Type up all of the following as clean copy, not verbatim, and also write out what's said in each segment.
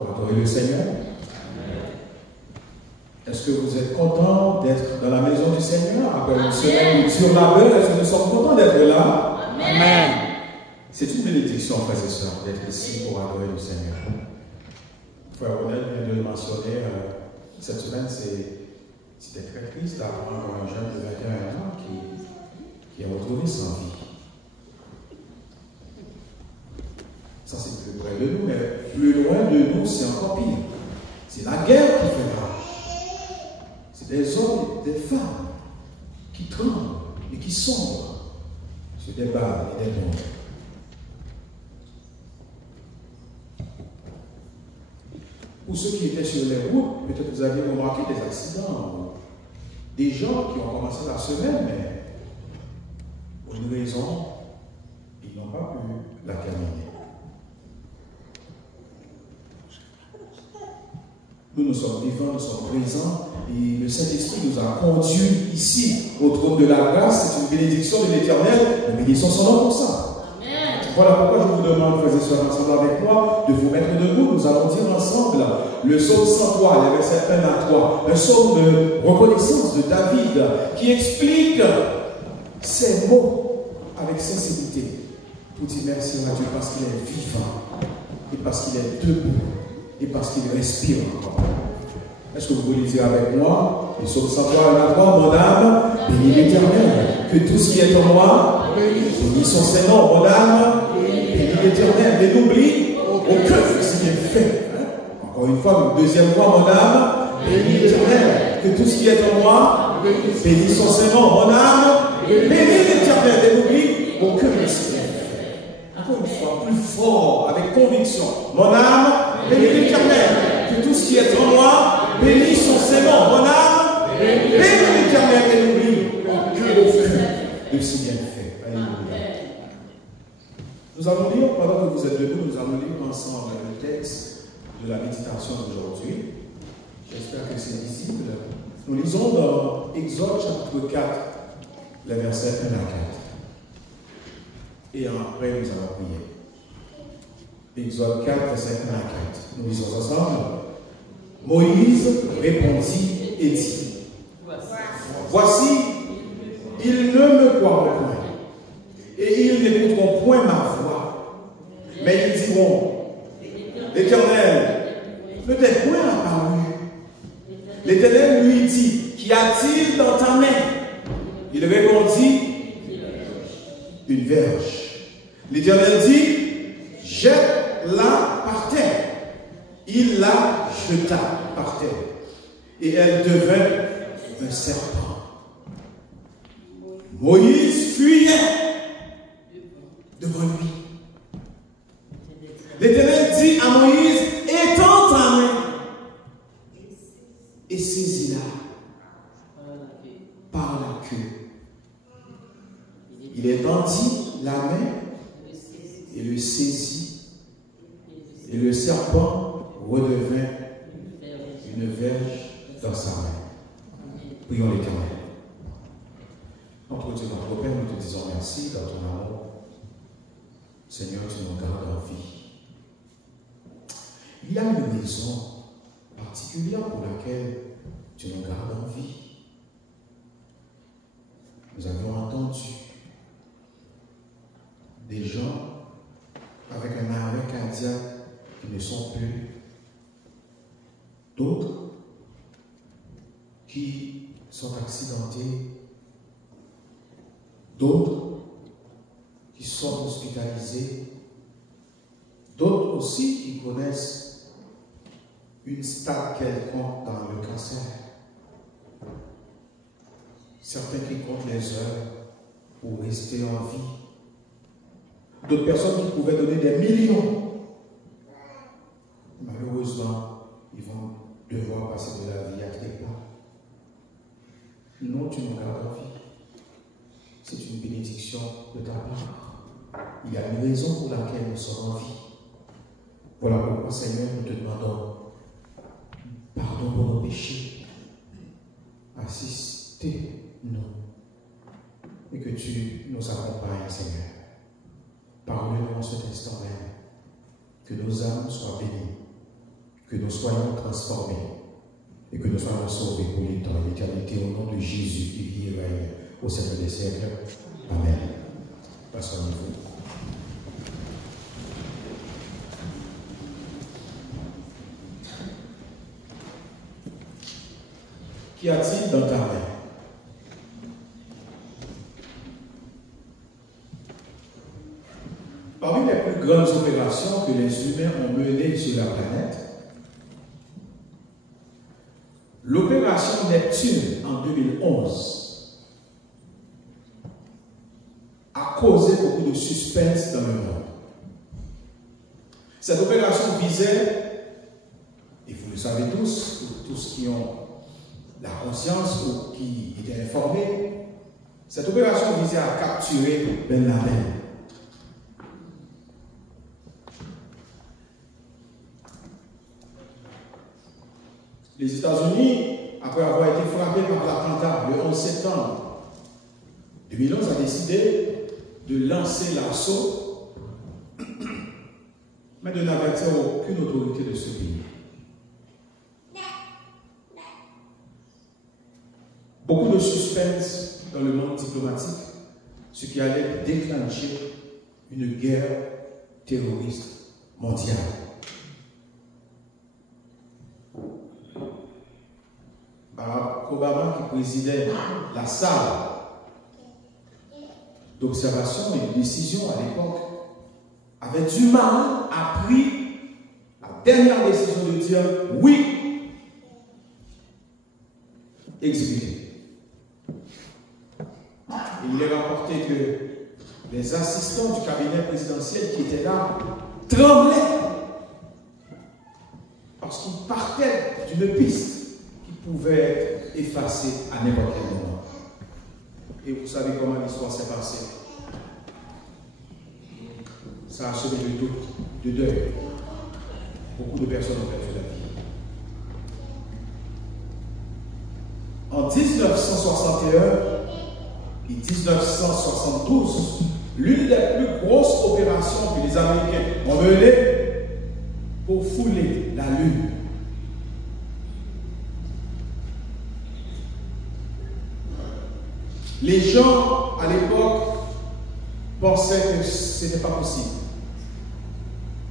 Adorer le Seigneur. Est-ce que vous êtes content d'être dans la maison du Seigneur après une semaine sur la beurre? Est-ce que nous sommes contents d'être là? Amen. C'est une bénédiction, frères et sœurs, d'être ici pour adorer le Seigneur. Frère Ronel vient de le mentionner, cette semaine, c'était très triste d'apprendre un jeune de 21 ans qui a retrouvé sa vie. Ça, c'est plus près de nous, mais plus loin de nous, c'est encore pire. C'est la guerre qui fait rage. C'est des hommes et des femmes qui tremblent et qui sombrent sur des balles et des bombes. Pour ceux qui étaient sur les routes, peut-être vous avez remarqué des accidents, des gens qui ont commencé la semaine, mais pour une raison, ils n'ont pas pu la terminer. Nous sommes vivants, nous sommes présents, et le Saint-Esprit nous a conduits ici, au trône de la grâce. C'est une bénédiction de l'Éternel. Nous bénissons son nom pour ça. Amen. Voilà pourquoi je vous demande, frères et sœurs, ensemble avec moi, de vous mettre debout. Nous allons dire ensemble le psaume 103, les versets 1 à 3, un psaume de reconnaissance de David, qui explique ces mots avec sincérité, pour dire merci à Dieu parce qu'il est vivant, et parce qu'il est debout, et parce qu'il respire encore. Est-ce que vous voulez dire avec moi, le psaume 103 à 3, mon âme, bénis l'Éternel, que tout ce qui est en moi, bénis son Seigneur, mon âme, bénis l'Éternel, et n'oublie aucun de ce qui est fait. Encore une fois, une deuxième fois, mon âme, bénis l'Éternel, que tout ce qui est en moi, bénis son Seigneur, mon âme, bénis l'Éternel, et n'oublie aucun de ce qui est fait. Encore une fois, plus fort, avec conviction, mon âme, bénis l'Éternel, que tout ce qui est en moi, bénis son Seigneur, mon âme, bénis l'Éternel et n'oublie aucun de ses bienfaits. Alléluia. Nous allons lire, pendant que vous êtes debout, nous allons lire ensemble le texte de la méditation d'aujourd'hui. J'espère que c'est visible. Nous lisons dans Exode chapitre 4, les versets 1 à 4. Et après, nous allons prier. Exode 4, verset 1 à 4. Nous lisons ensemble. Moïse répondit et dit, voici, ils ne me croiront point, et ils n'écouteront point ma voix, mais ils diront, l'Éternel ne t'est point apparu. L'Éternel lui dit, qu'y a-t-il dans ta main? Il répondit, une verge. L'Éternel dit, jette-la par terre. Il la jeta par terre, et elle devint un serpent. Moïse fuyait devant lui. L'Éternel dit à Moïse, étends ta main et saisis-la par la queue. Il étendit la main et le saisit, et le serpent redevint une verge dans sa main. Prions l'Éternel. Notre Dieu, notre Père, nous te disons merci dans ton amour. Seigneur, tu nous gardes en vie. Il y a une raison particulière pour laquelle tu nous gardes en vie. Nous avions entendu des gens avec un arrêt cardiaque qui ne sont plus, d'autres qui sont accidentés, d'autres qui sont hospitalisés, d'autres aussi qui connaissent une stade quelconque dans le cancer. Certains qui comptent les heures pour rester en vie. D'autres personnes qui pouvaient donner des millions. Malheureusement, ils vont devoir passer de la vie à trépas. Non, tu nous gardes en vie. C'est une bénédiction de ta part. Il y a une raison pour laquelle nous sommes en vie. Voilà pourquoi, Seigneur, nous te demandons pardon pour nos péchés. Assistez-nous. Et que tu nous accompagnes, Seigneur. Parle-nous en cet instant même. Que nos âmes soient bénies. que nous soyons transformés et que nous soyons sauvés pour les temps et l'éternité au nom de Jésus qui vit et règne au siècle des siècles. Amen. Passons-nous. Qu'y a-t-il dans ta main? Parmi les plus grandes opérations que les humains ont menées sur la planète, l'opération Neptune en 2011 a causé beaucoup de suspense dans le monde. Cette opération visait, et vous le savez tous qui ont la conscience ou qui étaient informés, cette opération visait à capturer Ben Laden. Les États-Unis, après avoir été frappés par l'attentat le 11 septembre 2011, a décidé de lancer l'assaut, mais de n'avertir aucune autorité de ce pays. Beaucoup de suspense dans le monde diplomatique, ce qui allait déclencher une guerre terroriste mondiale. Barack Obama, qui présidait la salle d'observation et de décision à l'époque, avait du mal à prendre la dernière décision de dire oui, exécuter. Et il est rapporté que les assistants du cabinet présidentiel qui étaient là tremblaient parce qu'ils partaient d'une piste qui pouvait être effacée à n'importe quel moment. Et vous savez comment l'histoire s'est passée. Ça a semé de doute, de deuil. Beaucoup de personnes ont perdu la vie. En 1961 et 1972, l'une des plus grosses opérations que les Américains ont menées pour fouler la Lune. Les gens, à l'époque, pensaient que ce n'était pas possible.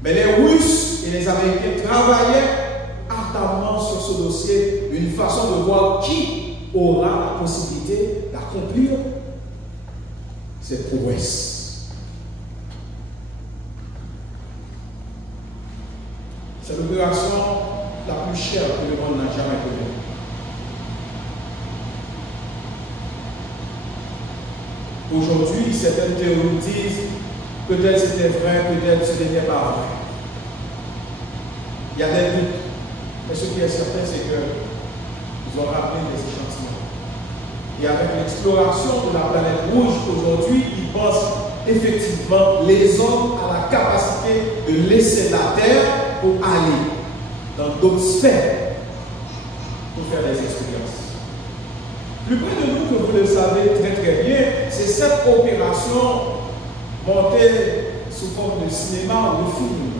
Mais les Russes et les Américains travaillaient ardemment sur ce dossier d'une façon de voir qui aura la possibilité d'accomplir cette prouesse. C'est l'opération la plus chère que le monde n'a jamais connue. Aujourd'hui, certaines théories disent peut-être c'était vrai, peut-être ce n'était pas vrai. Il y a des doutes. Mais ce qui est certain, c'est qu'ils ont rappelé des échantillons. Et avec l'exploration de la planète rouge aujourd'hui, ils pensent effectivement les hommes à la capacité de laisser la Terre pour aller dans d'autres sphères pour faire des expériences. Plus près de nous, que vous le savez très très bien, c'est cette opération montée sous forme de cinéma ou de film.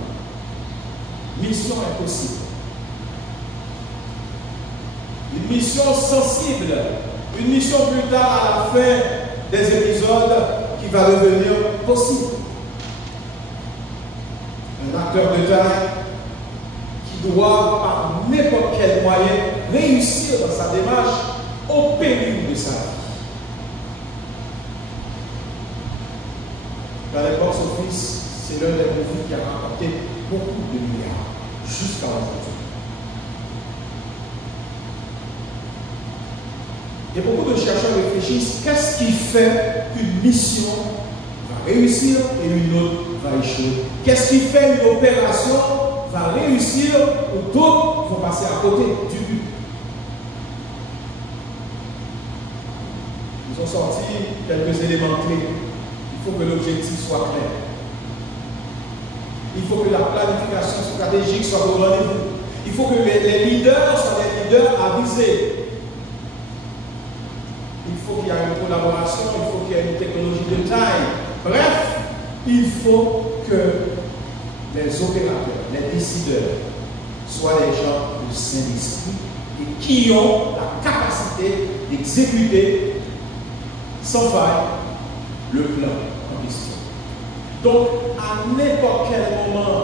Mission impossible. Une mission sensible. Une mission plus tard à la fin des épisodes qui va devenir possible. Un acteur de taille qui doit par n'importe quel moyen réussir dans sa démarche au péril de sa vie. Dans les box-office, c'est l'un des movies qui a rapporté beaucoup de milliards jusqu'à aujourd'hui. Et beaucoup de chercheurs réfléchissent, qu'est-ce qui fait qu'une mission va réussir et une autre va échouer? Qu'est-ce qui fait qu'une opération va réussir ou d'autres vont passer à côté du but? Ils ont sorti quelques éléments clés. Il faut que l'objectif soit clair. Il faut que la planification stratégique soit au rendez-vous. Il faut que les leaders soient des leaders avisés. Il faut qu'il y ait une collaboration, il faut qu'il y ait une technologie de taille. Bref, il faut que les opérateurs, les décideurs soient des gens de Saint-Esprit et qui ont la capacité d'exécuter sans faille le plan en question. Donc, à n'importe quel moment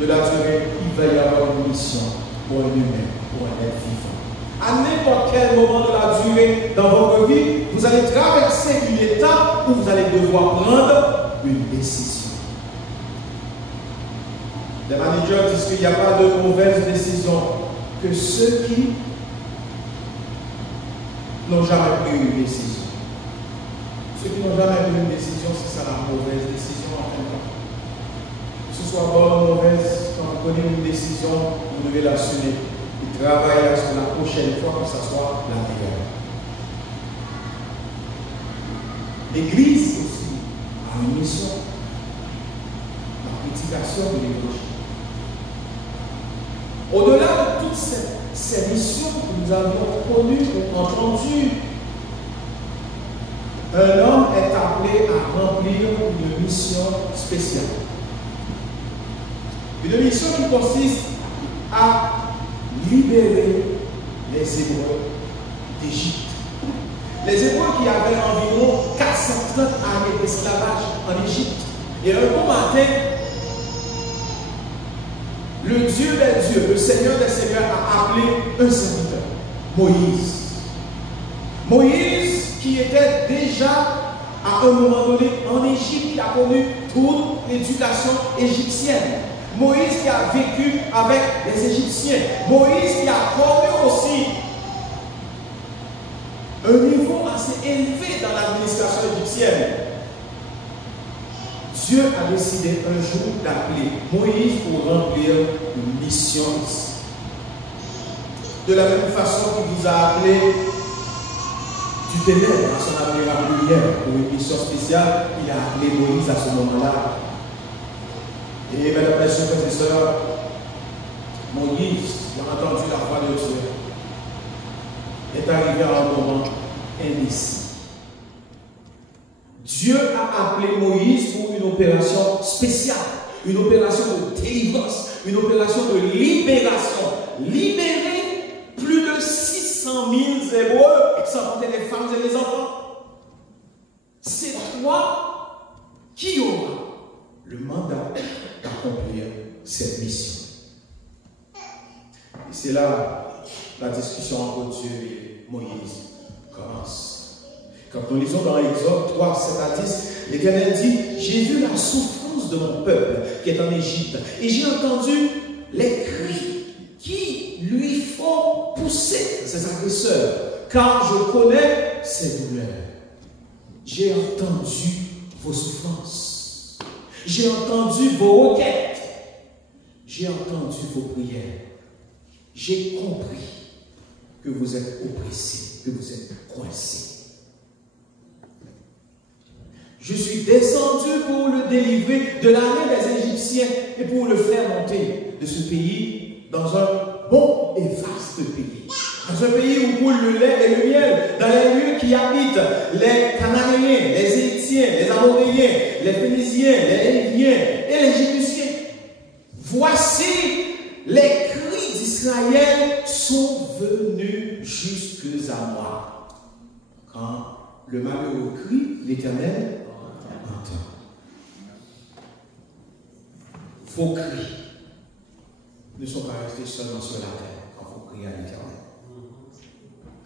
de la durée, il va y avoir une mission pour un humain, pour un être vivant. À n'importe quel moment de la durée dans votre vie, vous allez traverser une étape où vous allez devoir prendre une décision. Les managers disent qu'il n'y a pas de mauvaise décision, que ceux qui n'ont jamais pris une décision. Ceux qui n'ont jamais pris une décision, c'est ça la mauvaise décision en fin de temps. Que ce soit bonne ou mauvaise, quand vous prenez une décision, vous devez l'assumer. Et travailler sur la prochaine fois que ça soit la meilleure. L'Église aussi a une mission. La prédication de l'Évangile. Au-delà de toutes ces missions que nous avons connues ou entendues, un homme est appelé à remplir une mission spéciale. Une mission qui consiste à libérer les Hébreux d'Égypte. Les Hébreux qui avaient environ 430 années d'esclavage en Égypte. Et un bon matin, le Dieu des dieux, le Seigneur des seigneurs a appelé un serviteur, Moïse. Moïse qui était déjà à un moment donné en Égypte, qui a connu toute l'éducation égyptienne. Moïse qui a vécu avec les Égyptiens. Moïse qui a connu aussi un niveau assez élevé dans l'administration égyptienne. Dieu a décidé un jour d'appeler Moïse pour remplir une mission ici. De la même façon qu'il vous a appelé du ténèbre à son appelé la lumière pour une mission spéciale, il a appelé Moïse à ce moment-là. Et mesdames, messieurs, frères et sœurs, Moïse, qui a entendu la voix de Dieu, est arrivé à un moment indécis. Dieu a appelé Moïse pour une opération spéciale, une opération de délivrance, une opération de libération. Libérer plus de 600 000 Hébreux, sans compter les femmes et les enfants. C'est toi qui auras le mandat d'accomplir cette mission. Et c'est là la discussion entre Dieu et Moïse commence. Quand nous lisons dans Exode 3, 7 à 10, l'Éternel dit: j'ai vu la souffrance de mon peuple qui est en Égypte, et j'ai entendu les cris qui lui font pousser ses agresseurs, car je connais ses douleurs. J'ai entendu vos souffrances, j'ai entendu vos requêtes, j'ai entendu vos prières, j'ai compris que vous êtes oppressés, que vous êtes coincés. Je suis descendu pour le délivrer de la main des Égyptiens et pour le faire monter de ce pays dans un bon et vaste pays. Dans un pays où coule le lait et le miel, dans les lieux qui habitent les Cananéens, les Héthiens, les Amoréens, les Phéniciens, les Héviens et les Jébusiens. Voici les cris d'Israël sont venus jusque à moi. Quand le malheureux crie, l'Éternel entend. Vos cris ne sont pas restés seulement sur la terre quand vous criez à l'Éternel.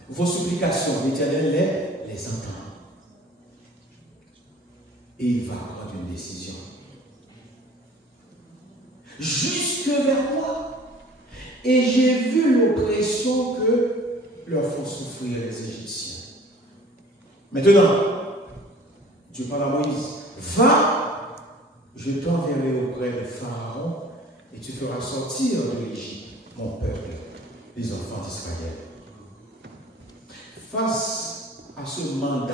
Vos supplications, l'Éternel les entend. Et il va prendre une décision. Jusque vers moi. Et j'ai vu l'oppression que leur font souffrir les Égyptiens. Maintenant, Dieu parle à Moïse: va, je t'enverrai auprès de Pharaon et tu feras sortir de l'Égypte mon peuple, les enfants d'Israël. Face à ce mandat,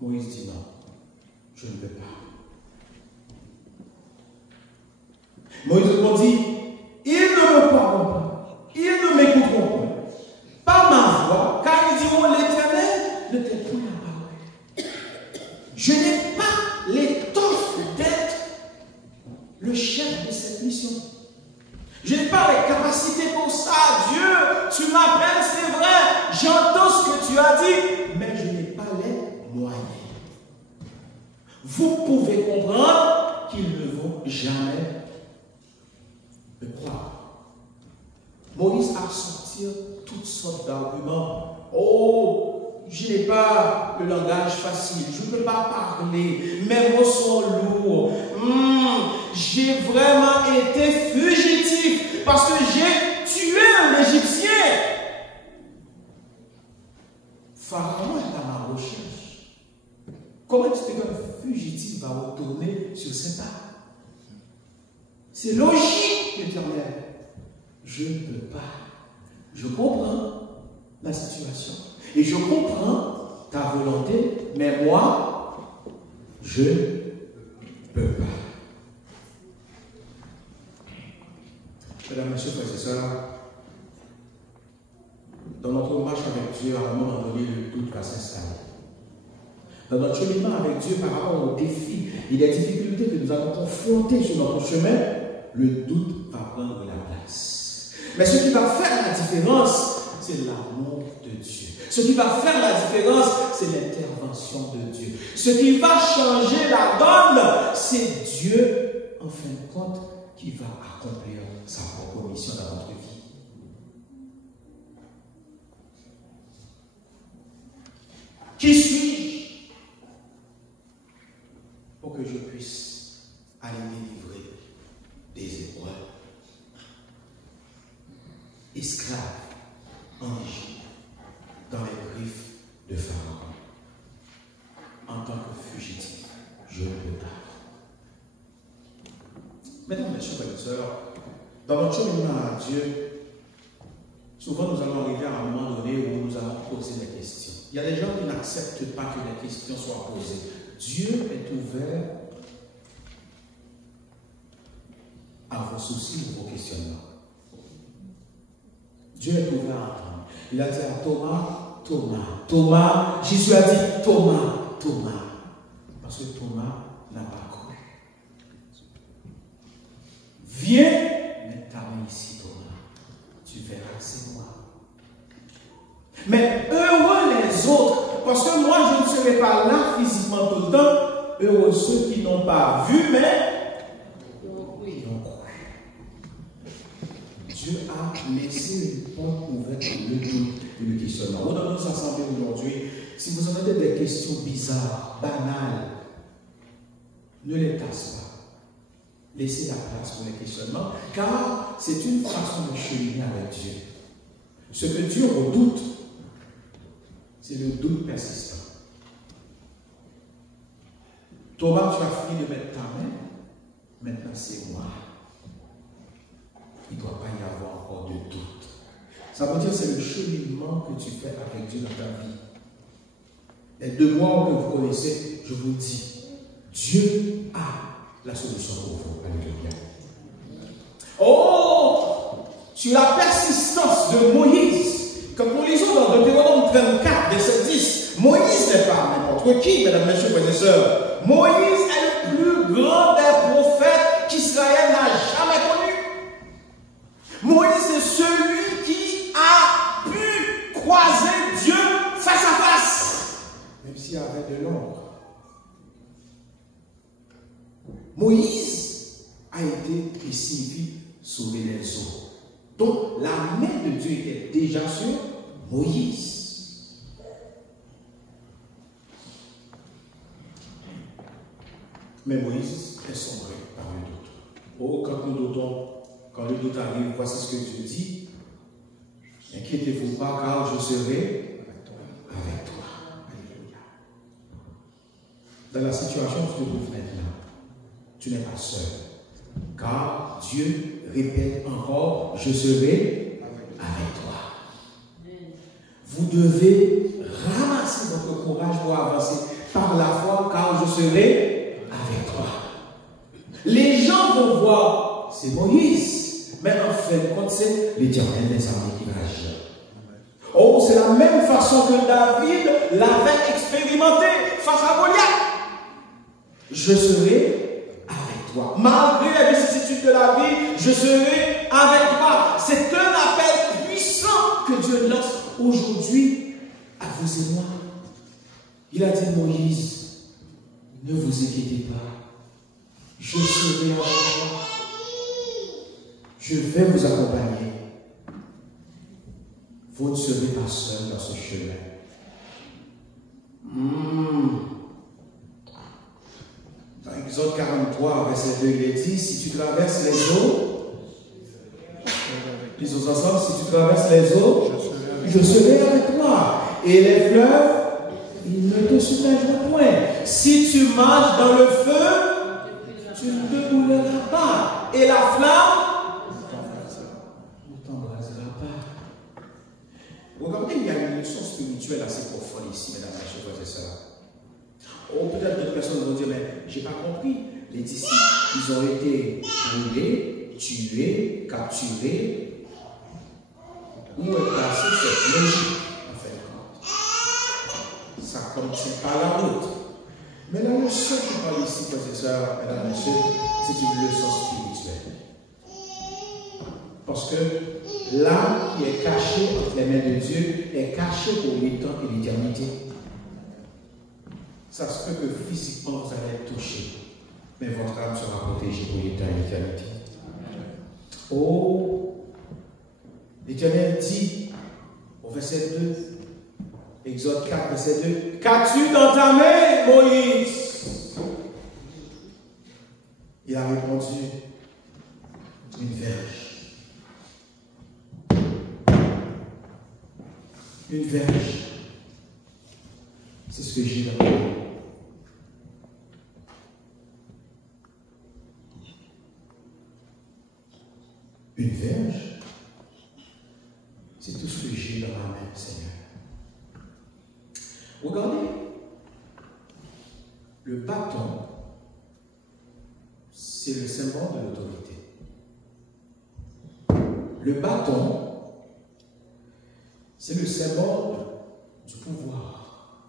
Moïse dit non, je ne peux pas. Moïse répondit: ils ne me parleront pas, ils ne m'écouteront pas. Pas ma voix, car ils diront: l'Éternel ne t'est point apparu. Je n'ai pas l'étoffe d'être le de cette mission. Je n'ai pas les capacités pour ça. Dieu, tu m'appelles, c'est vrai. J'entends ce que tu as dit, mais je n'ai pas les moyens. Vous pouvez comprendre qu'ils ne vont jamais me croire. Moïse a sorti toutes sortes d'arguments. Oh, je n'ai pas le langage facile, je ne peux pas parler, mes mots sont lourds. J'ai vraiment été fugitif parce que j'ai tué un Égyptien. Pharaon est à ma recherche. Comment est-ce qu'un fugitif va retourner sur ses pas? C'est logique, l'Éternel. Je ne peux pas. Je comprends la situation. Et je comprends ta volonté, mais moi, je ne peux pas. Mesdames, Messieurs, frères et sœurs, dans notre marche avec Dieu, à un moment donné, le doute va s'installer. Dans notre cheminement avec Dieu, par rapport aux défis et les difficultés que nous allons confronter sur notre chemin, le doute va prendre la place. Mais ce qui va faire la différence, c'est l'amour de Dieu. Ce qui va faire la différence, c'est l'intervention de Dieu. Ce qui va changer la donne, c'est Dieu, en fin de compte, qui va accomplir sa propre mission dans notre vie. Qui suis-je pour que je puisse aller délivrer des épreuves? Esclave en Égypte, dans les griffes de Pharaon. En tant que fugitif, je ne peux pas. Mesdames, Messieurs, frères et sœurs, dans notre cheminement à Dieu, souvent nous allons arriver à un moment donné où nous allons poser des questions. Il y a des gens qui n'acceptent pas que les questions soient posées. Dieu est ouvert à vos soucis ou vos questionnements. Dieu est ouvert à entendre. Il a dit à Thomas, Thomas, Jésus a dit Thomas. Parce que Thomas n'a pas cru. Viens, mets ta main ici, Thomas. Tu verras que c'est moi. Mais heureux les autres, parce que moi je ne serai pas là physiquement tout le temps. Heureux ceux qui n'ont pas vu, mais qui ont cru. Dieu a laissé une porte ouverte pour le doute et le questionnement. Dans nos assemblées aujourd'hui, si vous entendez des questions bizarres, banales, ne les cassez pas. Laissez la place pour les questionnements, car c'est une façon de cheminer avec Dieu. Ce que Dieu redoute, c'est le doute persistant. Thomas, tu as fini de mettre ta main, maintenant c'est moi. Il ne doit pas y avoir encore de doute. Ça veut dire que c'est le cheminement que tu fais avec Dieu dans ta vie. Les devoirs que vous connaissez, je vous dis, Dieu a la solution pour vous. Alléluia. Oh, sur la persistance de Moïse, quand nous lisons dans Deutéronome 34, verset 10, Moïse n'est pas n'importe qui, mesdames, messieurs, frères et sœurs. Moïse est le plus grand des prophètes qu'Israël n'a jamais connu. Moïse est celui qui a pu croiser Dieu face à face, même s'il y avait de l'ombre. Moïse a été, qui signifie sauver les eaux. Donc la main de Dieu était déjà sur Moïse. Mais Moïse est sombré par le doute. Oh, quand nous doutons, quand le doute arrive, voici ce que Dieu dit. Inquiétez-vous pas, car je serai avec toi. Alléluia. Dans la situation où tu te trouves maintenant, tu n'es pas seul. Car Dieu répète encore, je serai avec toi. Vous devez ramasser votre courage pour avancer par la foi, car je serai avec toi. Les gens vont voir, c'est Moïse, mais en fin de compte, c'est l'Éternel des armées qui va agir. Oh, c'est la même façon que David l'avait expérimenté face à Goliath. Je serai avec toi. Malgré les vicissitudes de la vie, je serai avec toi. C'est un appel puissant que Dieu lance aujourd'hui à vous et moi. Il a dit Moïse, ne vous inquiétez pas. Je serai avec toi. Je vais vous accompagner. Vous ne serez pas seul dans ce chemin. Dans Exode 43, verset 2, il est dit, si tu traverses les eaux, disons ensemble, si tu traverses les eaux, je serai avec toi. Et les fleuves, ils ne te submergeront point. Si tu marches dans le feu, tu ne te brûleras pas. Et la flamme ne t'embrasera pas. Regardez, il y a une leçon spirituelle assez profonde ici, mesdames et messieurs, et sœurs. Oh, peut-être d'autres personnes vont dire, mais je n'ai pas compris. Les disciples, ils ont été brûlés, tués, capturés. Où est placée cette logique, en fait? Ça ne tient pas la route. Mais la leçon qui parle ici, frères et sœurs, mesdames et messieurs, c'est une leçon spirituelle. Parce que l'âme qui est cachée entre les mains de Dieu est cachée pour l'éternité et l'éternité. Ça se peut que physiquement vous allez être touché, mais votre âme sera protégée pour l'éternité. Oh, l'Éternel dit au verset 2, Exode 4, verset 2, qu'as-tu dans ta main, Moïse? Il a répondu, une verge. Une verge. C'est ce que j'ai dans ma main. Une verge, c'est tout ce que j'ai dans ma main, Seigneur. Regardez, le bâton, c'est le symbole de l'autorité. Le bâton, c'est le symbole du pouvoir.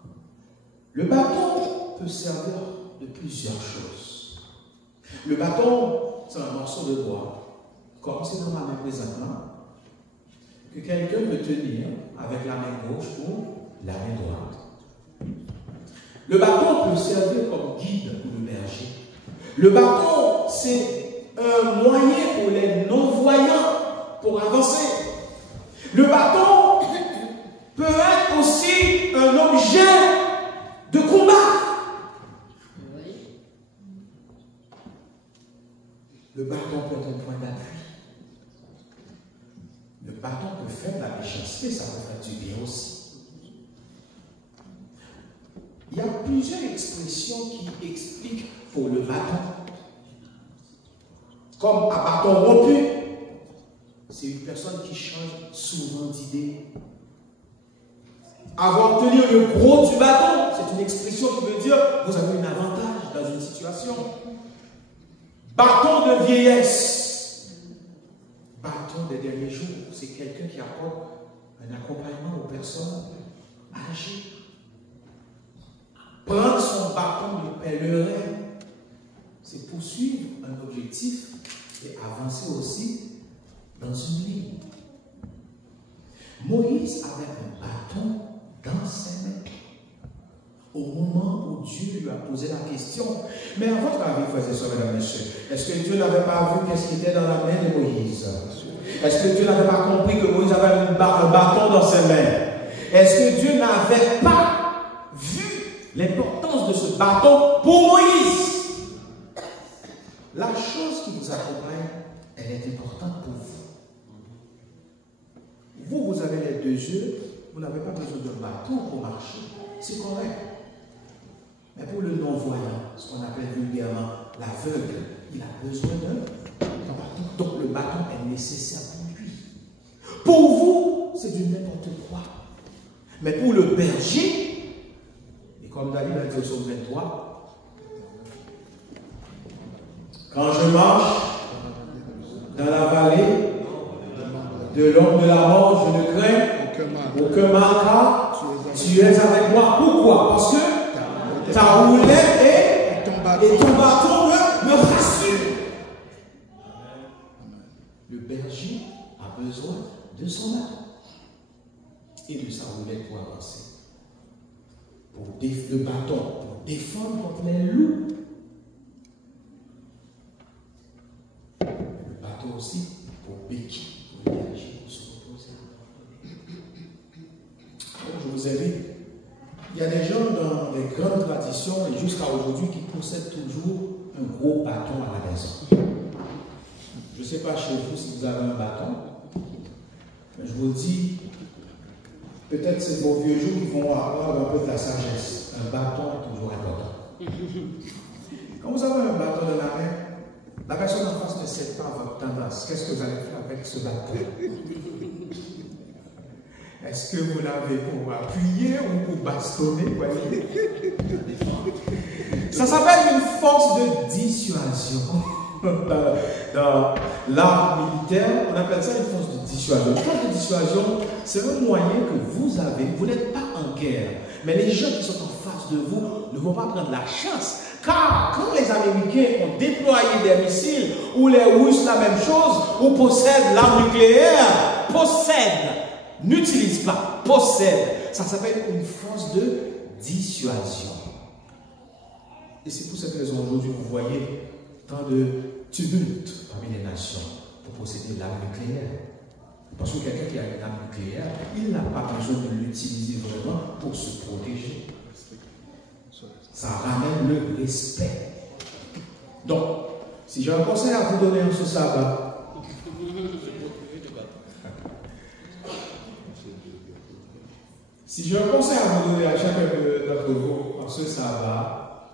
Le bâton peut servir de plusieurs choses. Le bâton, c'est un morceau de bois. Comme c'est dans ma main présentement, que quelqu'un peut tenir avec la main gauche ou la main droite. Le bâton peut servir comme guide pour le berger. Le bâton, c'est un moyen pour les non-voyants pour avancer. Le bâton peut être aussi un objet de combat. Le bâton peut être un point d'appui. Le bâton peut faire la méchanceté, ça peut faire du bien aussi. Il y a plusieurs expressions qui expliquent pour le bâton. Comme un bâton rompu, c'est une personne qui change souvent d'idée. Avoir tenu le gros du bâton, c'est une expression qui veut dire vous avez un avantage dans une situation. Bâton de vieillesse. Bâton des derniers jours, c'est quelqu'un qui apporte un accompagnement aux personnes âgées. Prendre son bâton de pèlerin, c'est poursuivre un objectif et avancer aussi dans une ligne. Moïse avait un bâton dans ses mains au moment où Dieu lui a posé la question. Mais à votre avis, frères et sœurs, mesdames et messieurs, est-ce que Dieu n'avait pas vu qu'est-ce qui était dans la main de Moïse? Est-ce que Dieu n'avait pas compris que Moïse avait un bâton dans ses mains? Est-ce que Dieu n'avait pas vu l'importance de ce bâton pour Moïse? La chose qui vous accompagne, elle est importante pour vous. Vous avez les deux yeux, vous n'avez pas besoin d'un bâton pour marcher. C'est correct. Mais pour le non-voyant, ce qu'on appelle vulgairement l'aveugle, il a besoin d'un bâton. Donc le bâton est nécessaire pour lui. Pour vous, c'est du n'importe quoi. Mais pour le berger, et comme David a dit au psaume 23, quand je marche dans la vallée de l'ombre de la mort, je ne crains aucun mal, car tu es avec moi. Pourquoi? Parce que ta roulette et ton bâton me rassurent. le berger a besoin de son arc et de sa roulette pour avancer. Le bâton pour défendre contre les loups. Le bâton aussi pour béquille, pour le berger, pour se reposer. Alors, je vous invite, il y a des gens dans les grandes traditions et jusqu'à aujourd'hui qui possèdent toujours un gros bâton à la maison. Je ne sais pas chez vous si vous avez un bâton, mais je vous dis, peut-être c'est vos vieux jours qui vont avoir un peu de la sagesse. Un bâton est toujours important. Quand vous avez un bâton dans la main, la personne en face ne sait pas votre tendance. Qu'est-ce que vous allez faire avec ce bâton? Est-ce que vous l'avez pour appuyer ou pour bastonner? Ça s'appelle une force de dissuasion. Dans l'art militaire, on appelle ça une force de dissuasion. Une force de dissuasion, c'est un moyen que vous avez. Vous n'êtes pas en guerre, mais les gens qui sont en face de vous ne vont pas prendre la chance. Car quand les Américains ont déployé des missiles, ou les Russes la même chose, ou possèdent l'arme nucléaire, n'utilise pas, possède. Ça s'appelle une force de dissuasion. Et c'est pour cette raison aujourd'hui vous voyez tant de tumulte parmi les nations pour posséder l'arme nucléaire. Parce que quelqu'un qui a une arme nucléaire, il n'a pas besoin de l'utiliser vraiment pour se protéger. Ça ramène le respect. Donc, si j'ai un conseil à vous donner en ce sabbat, si j'ai un conseil à vous donner à chacun d'entre vous en ce sabbat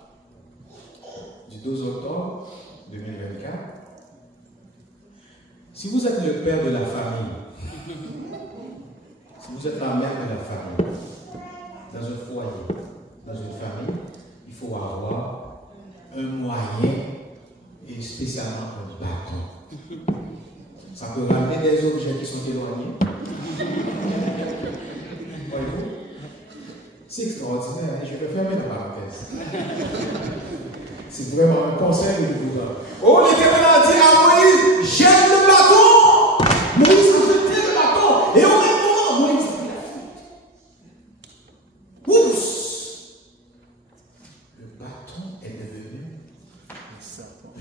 du 12 octobre 2024, si vous êtes le père de la famille, si vous êtes la mère de la famille, dans un foyer, dans une famille, il faut avoir un moyen et spécialement un bâton. Ça peut ramener des objets qui sont éloignés. C'est extraordinaire, je vais fermer la parenthèse. C'est vraiment un conseil que je vous donne. Oh, l'Éternel a dit à Moïse, jette le bâton. Moïse a jeté le bâton. Et au même moment, Moïse a pris la fuite. Oups! Le bâton est devenu un serpent.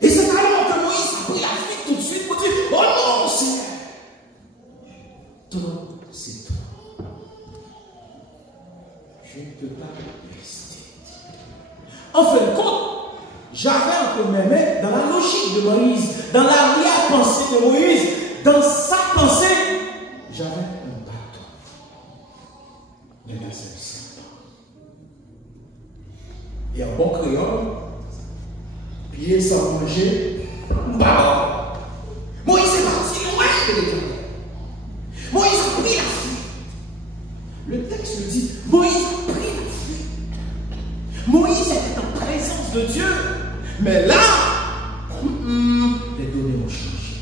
Et c'est alors que Moïse a pris la fuite tout de suite pour dire, oh non, Seigneur. Trop, c'est trop. Je ne peux pas rester. En fin de compte, j'avais entre mes mains, dans la logique de Moïse, dans l'arrière-pensée de Moïse, dans sa pensée, j'avais un bâton. Mais là, c'est un serpent. Et en bon créole, pied sans manger, bah, Moïse est parti loin de l'Éternel. Moïse a pris la fuite. Le texte le dit, Moïse a pris la fuite. Moïse était en présence de Dieu. Mais là, les données ont changé.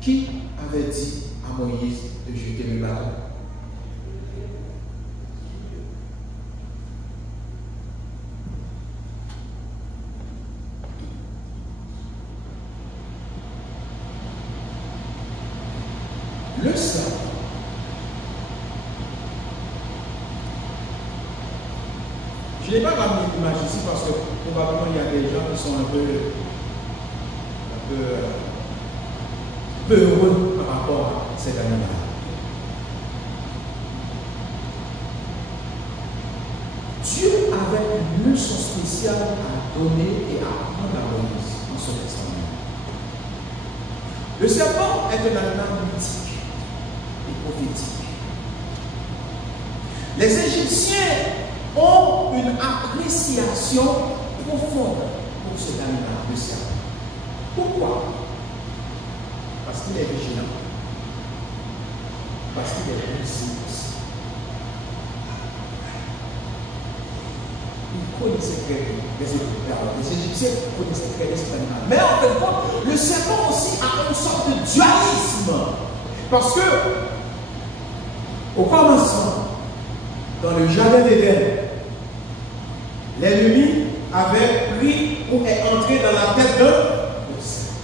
Qui avait dit à Moïse de jeter le bâton? Le serpent. Je n'ai pas ramené l'image ici parce que probablement il y a des gens qui sont un peu heureux par rapport à cet animal. Dieu avait une leçon spéciale à donner et à apprendre à Moïse dans son testament. Le serpent est un animal mythique. Prophétique. Les Égyptiens ont une appréciation profonde pour cet animal, le serpent. Pourquoi? Parce qu'il est vigilant. Parce qu'il est visible. Il connaissait très bien les Égyptiens connaissaient très bien cet animal. Mais en fait, le serpent aussi a une sorte de dualité. commencement. Parce que, au commencement, dans le jardin d'Éden, l'ennemi avait pris ou est entré dans la tête de serpent.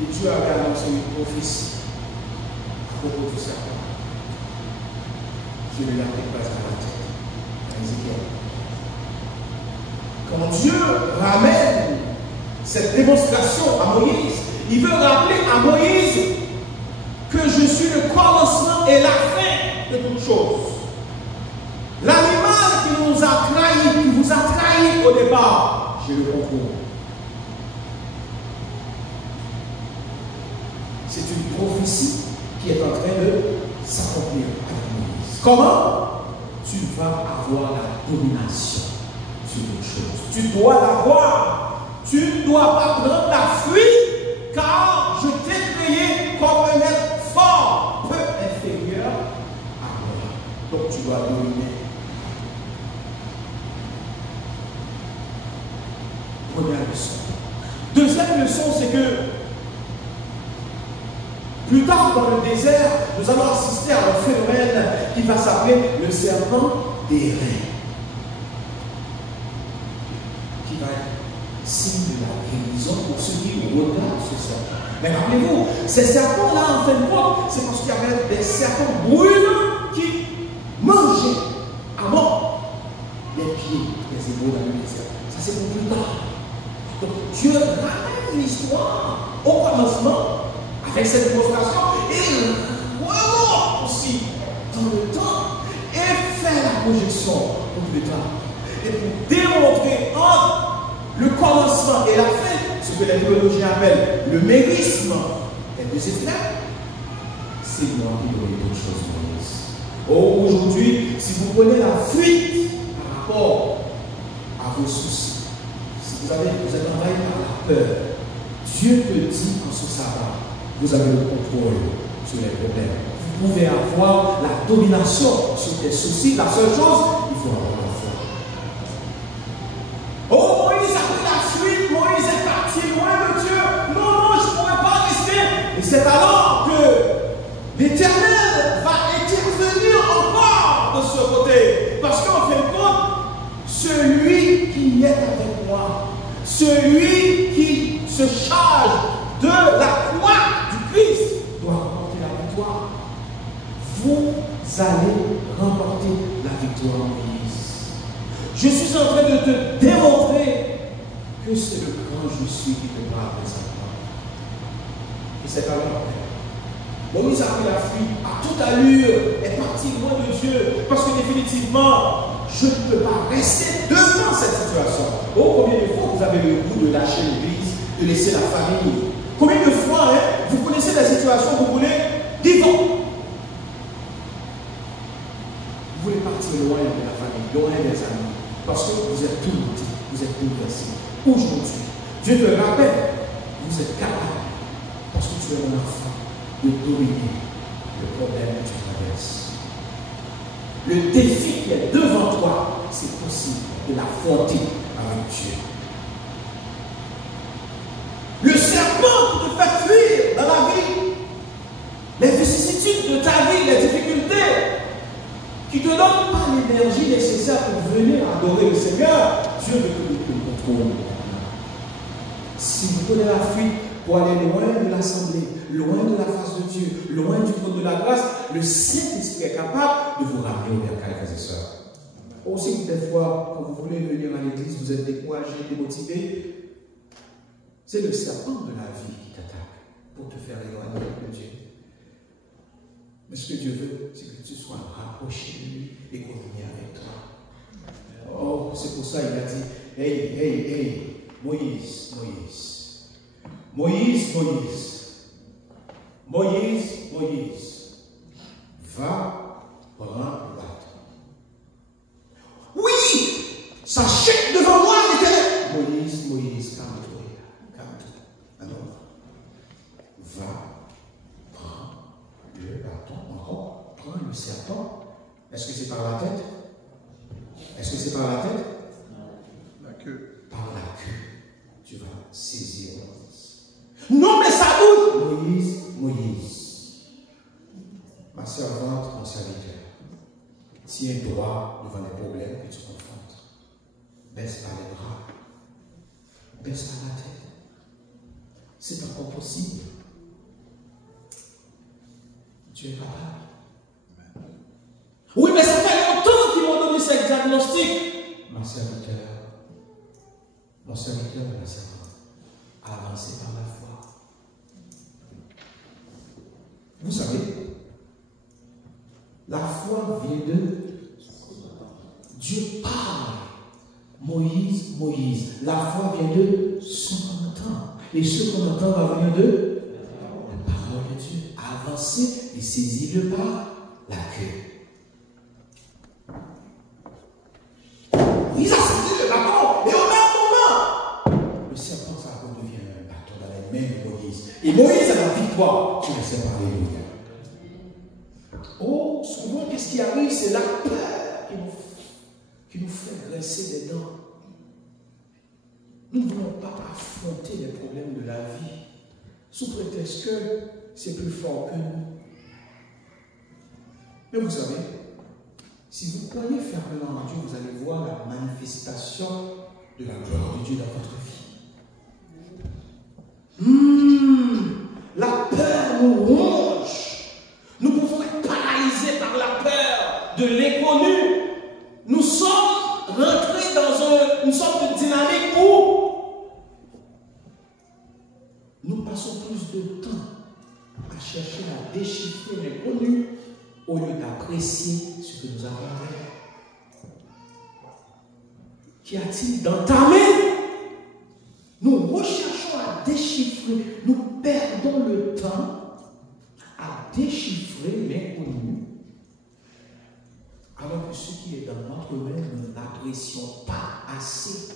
Et Dieu avait annoncé une prophétie à propos du serpent. Je ne l'avais pas à la tête. À Ézéchiel. Quand Dieu ramène cette démonstration à Moïse, il veut rappeler à Moïse que je suis le commencement et la fin de toutes choses. L'animal qui nous a trahis, qui vous a trahi au départ, je le contrôle. C'est une prophétie qui est en train de s'accomplir avec Moïse. Comment? Tu vas avoir la domination sur une chose. Tu dois l'avoir. Tu ne dois pas prendre la fuite, car je t'ai créé comme un être fort, peu inférieur à moi. Donc tu dois dominer. Première leçon. Deuxième leçon, c'est que plus tard dans le désert, nous allons assister à un phénomène qui va s'appeler le serpent des reins, qui va être signe de la guérison pour ceux qui regardent ce serpent. Mais rappelez-vous, ces serpents-là, en fin de compte, c'est parce qu'il y avait des serpents brûlants qui mangeaient à mort les pieds des hébreux dans le désert. Ça, c'est pour plus tard. Donc, Dieu ramène l'histoire au commencement avec cette démonstration et remonte aussi dans le temps et fait la projection pour plus tard. Et pour démontrer entre le commencement et la fin, ce que les théologiens appellent le mérisme des deux extrêmes, c'est moi qui aurai d'autres choses, Moïse. Oh, aujourd'hui, si vous prenez la fuite par rapport à vos soucis, si vous êtes envahi par la peur, Dieu te dit en ce sabbat, vous avez le contrôle sur les problèmes. Vous pouvez avoir la domination sur tes soucis. La seule chose, il faut avoir la foi. Oh, Moïse a pris la fuite, Moïse est parti loin de Dieu. Non, je ne pourrais pas rester. Et c'est alors que l'Éternel va intervenir encore de ce côté. Parce qu'en fin de compte, celui qui est avec moi, celui qui se charge de la croix du Christ doit remporter la victoire. Vous allez remporter la victoire, Moïse. Je suis en train de te démontrer que c'est le grand je suis qui te parle présentement. Et c'est alors Moïse a pris la fuite à toute allure, est parti loin de Dieu, parce que définitivement, je ne peux pas rester devant cette situation. Oh, combien de fois vous avez le goût de lâcher l'église, de laisser la famille? Combien de fois, vous connaissez la situation, vous voulez vivre. Vous voulez partir loin de la famille, loin des amis, parce que vous êtes tourmenté, vous êtes bouleversé. Aujourd'hui, Dieu te rappelle, vous êtes capable, parce que tu es un enfant, de dominer le problème que tu traverses. Le défi qui est devant toi, c'est possible de l'affronter avec Dieu. Le serpent qui te fait fuir dans la vie, les vicissitudes de ta vie, les difficultés, qui ne te donnent pas l'énergie nécessaire pour venir adorer le Seigneur, Dieu veut que tu le contrôles. Si vous prenez la fuite pour aller loin de l'assemblée, loin de la face de Dieu, loin du trône de la grâce, le Saint-Esprit est capable de vous ramener au bercail, frères et sœurs. Aussi, des fois, quand vous voulez venir à l'église, vous êtes découragé, démotivé. C'est le serpent de la vie qui t'attaque pour te faire éloigner de Dieu. Mais ce que Dieu veut, c'est que tu sois rapproché de lui et qu'on vienne avec toi. Oh, c'est pour ça qu'il a dit, hey, Moïse, va prendre le bâton. Oui, ça chute devant moi, l'Éternel. Moïse, calme-toi. Alors, va prendre le bâton, encore, prends le serpent. Est-ce que c'est par la tête? La queue. Par la queue, tu vas saisir Moïse. Moïse, Moïse, ma servante, mon serviteur, tiens droit devant les problèmes que tu confrontes. Baisse pas les bras. Baisse pas la tête. C'est encore possible. Tu es capable. Oui, mais ça fait longtemps qu'ils m'ont donné ce diagnostic. Mon serviteur et ma servante, avancez par la foi. Vous savez, la foi vient de Dieu parle. Moïse, Moïse. La foi vient de ce qu'on entend. Et ce qu'on entend va venir de la parole de Dieu. Avancer et saisir le pas, la queue. Moïse a saisi le bâton et au même moment, le serpent ça redevient un bâton dans les mains de Moïse. Et Moïse a la victoire sur le serpent. Alléluia. Oh, souvent, qu'est-ce qui arrive? C'est la peur qui nous fait graisser des dents. Nous ne voulons pas affronter les problèmes de la vie sous prétexte que c'est plus fort que nous. Mais vous savez, si vous croyez fermement en Dieu, vous allez voir la manifestation de la gloire de Dieu dans votre vie. La peur nous ronge. Nous pouvons être paralysés par la peur de l'inconnu. Nous sommes rentrés dans une sorte de dynamique où nous passons plus de temps à chercher à déchiffrer l'inconnu au lieu d'apprécier ce que nous avons fait. Qu'y a-t-il dans ta main? Nous recherchons à déchiffrer, nous perdons le temps à déchiffrer l'inconnu, alors que ce qui est dans notre main, nous n'apprécions pas assez.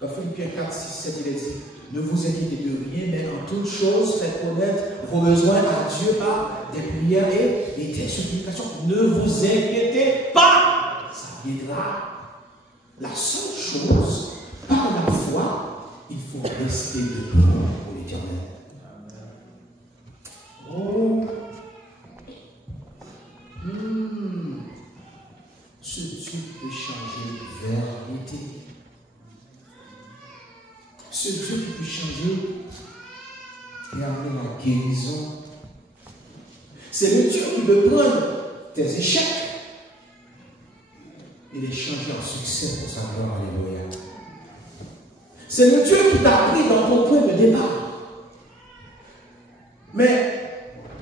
Dans Philippiens 4, 6, 7, il est dit, ne vous inquiétez de rien, mais en toute chose, faites connaître vos besoins à Dieu par des prières et des supplications. Ne vous inquiétez pas, ça viendra. La seule chose, par la foi, il faut rester debout pour l'Éternel. Oh, ce Dieu peut changer vers l'été. Ce Dieu qui peut changer et amener la guérison. C'est le Dieu qui peut prendre tes échecs et les changer en succès pour sa gloire. Alléluia. C'est le Dieu qui t'a pris dans ton point de départ. Mais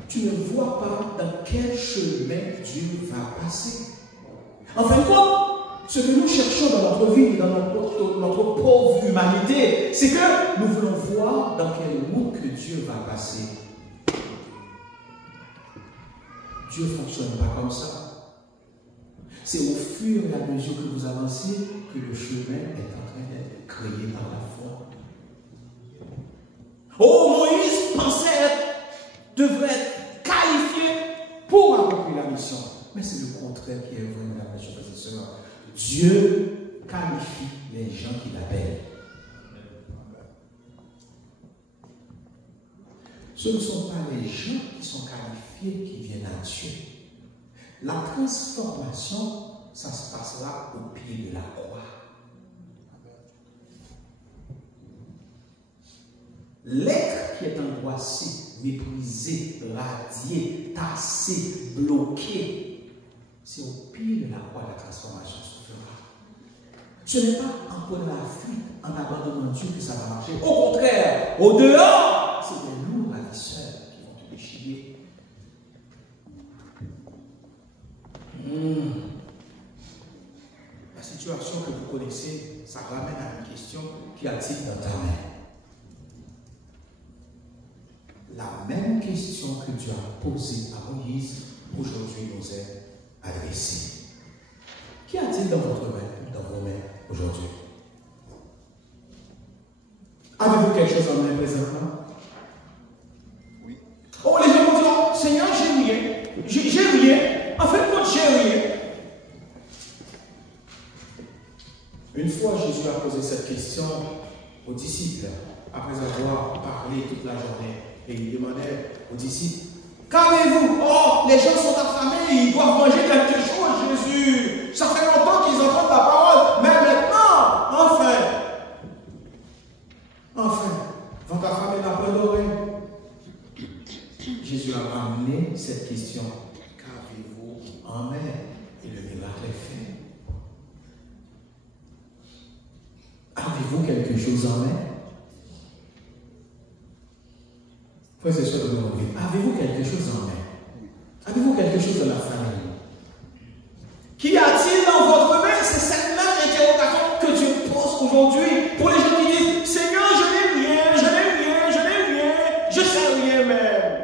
tu ne vois pas dans quel chemin Dieu va passer. En fin de compte, ce que nous cherchons dans notre vie et dans notre pauvre humanité, c'est que nous voulons voir dans quelle route que Dieu va passer. Dieu ne fonctionne pas comme ça. C'est au fur et à mesure que vous avancez que le chemin est en train d'être créé par la foi. Oh, Moïse devrait être qualifié pour accomplir la mission. Mais c'est le contraire qui est vrai, mesdames et frères et sœurs. Dieu qualifie les gens qui l'appellent. Ce ne sont pas les gens qui sont qualifiés qui viennent à Dieu. La transformation, ça se passera au pied de la croix. L'être qui est angoissé, méprisé, radié, tassé, bloqué, c'est au pied de la croix la transformation se fera. Ce n'est pas en prenant la fuite, en abandonnant Dieu que ça va marcher. Au contraire, au dehors, c'est des lourds ravisseurs qui vont te déchirer. La situation que vous connaissez, ça ramène à une question: qu'y a-t-il dans ta main? La même question que Dieu a posée à Moïse, aujourd'hui nous est adressée. Qu'y a-t-il dans votre main, dans vos mains aujourd'hui? Avez-vous quelque chose en main présentement? Oui. Oh, les gens vont dire: Seigneur, j'ai rien. J'ai rien. En fait, moi, j'ai rien. Une fois, Jésus a posé cette question aux disciples, après avoir parlé toute la journée, et il demandait aux disciples, qu'avez-vous? Oh, les gens sont affamés, ils doivent manger quelque chose, Jésus. Ça fait longtemps qu'ils entendent ta parole, mais maintenant, enfin, vont affamer la bonne oreille. Jésus a ramené cette question, qu'avez-vous en mer? Et le miracle est fait. Avez-vous quelque chose en mer? Frères et sœurs de l'Église, avez-vous quelque chose en mer? Avez-vous quelque chose dans la famille? Qu'y a-t-il dans votre main? C'est cette même interrogation que Dieu pose aujourd'hui pour les gens qui disent, Seigneur, je n'ai rien, je sais rien même.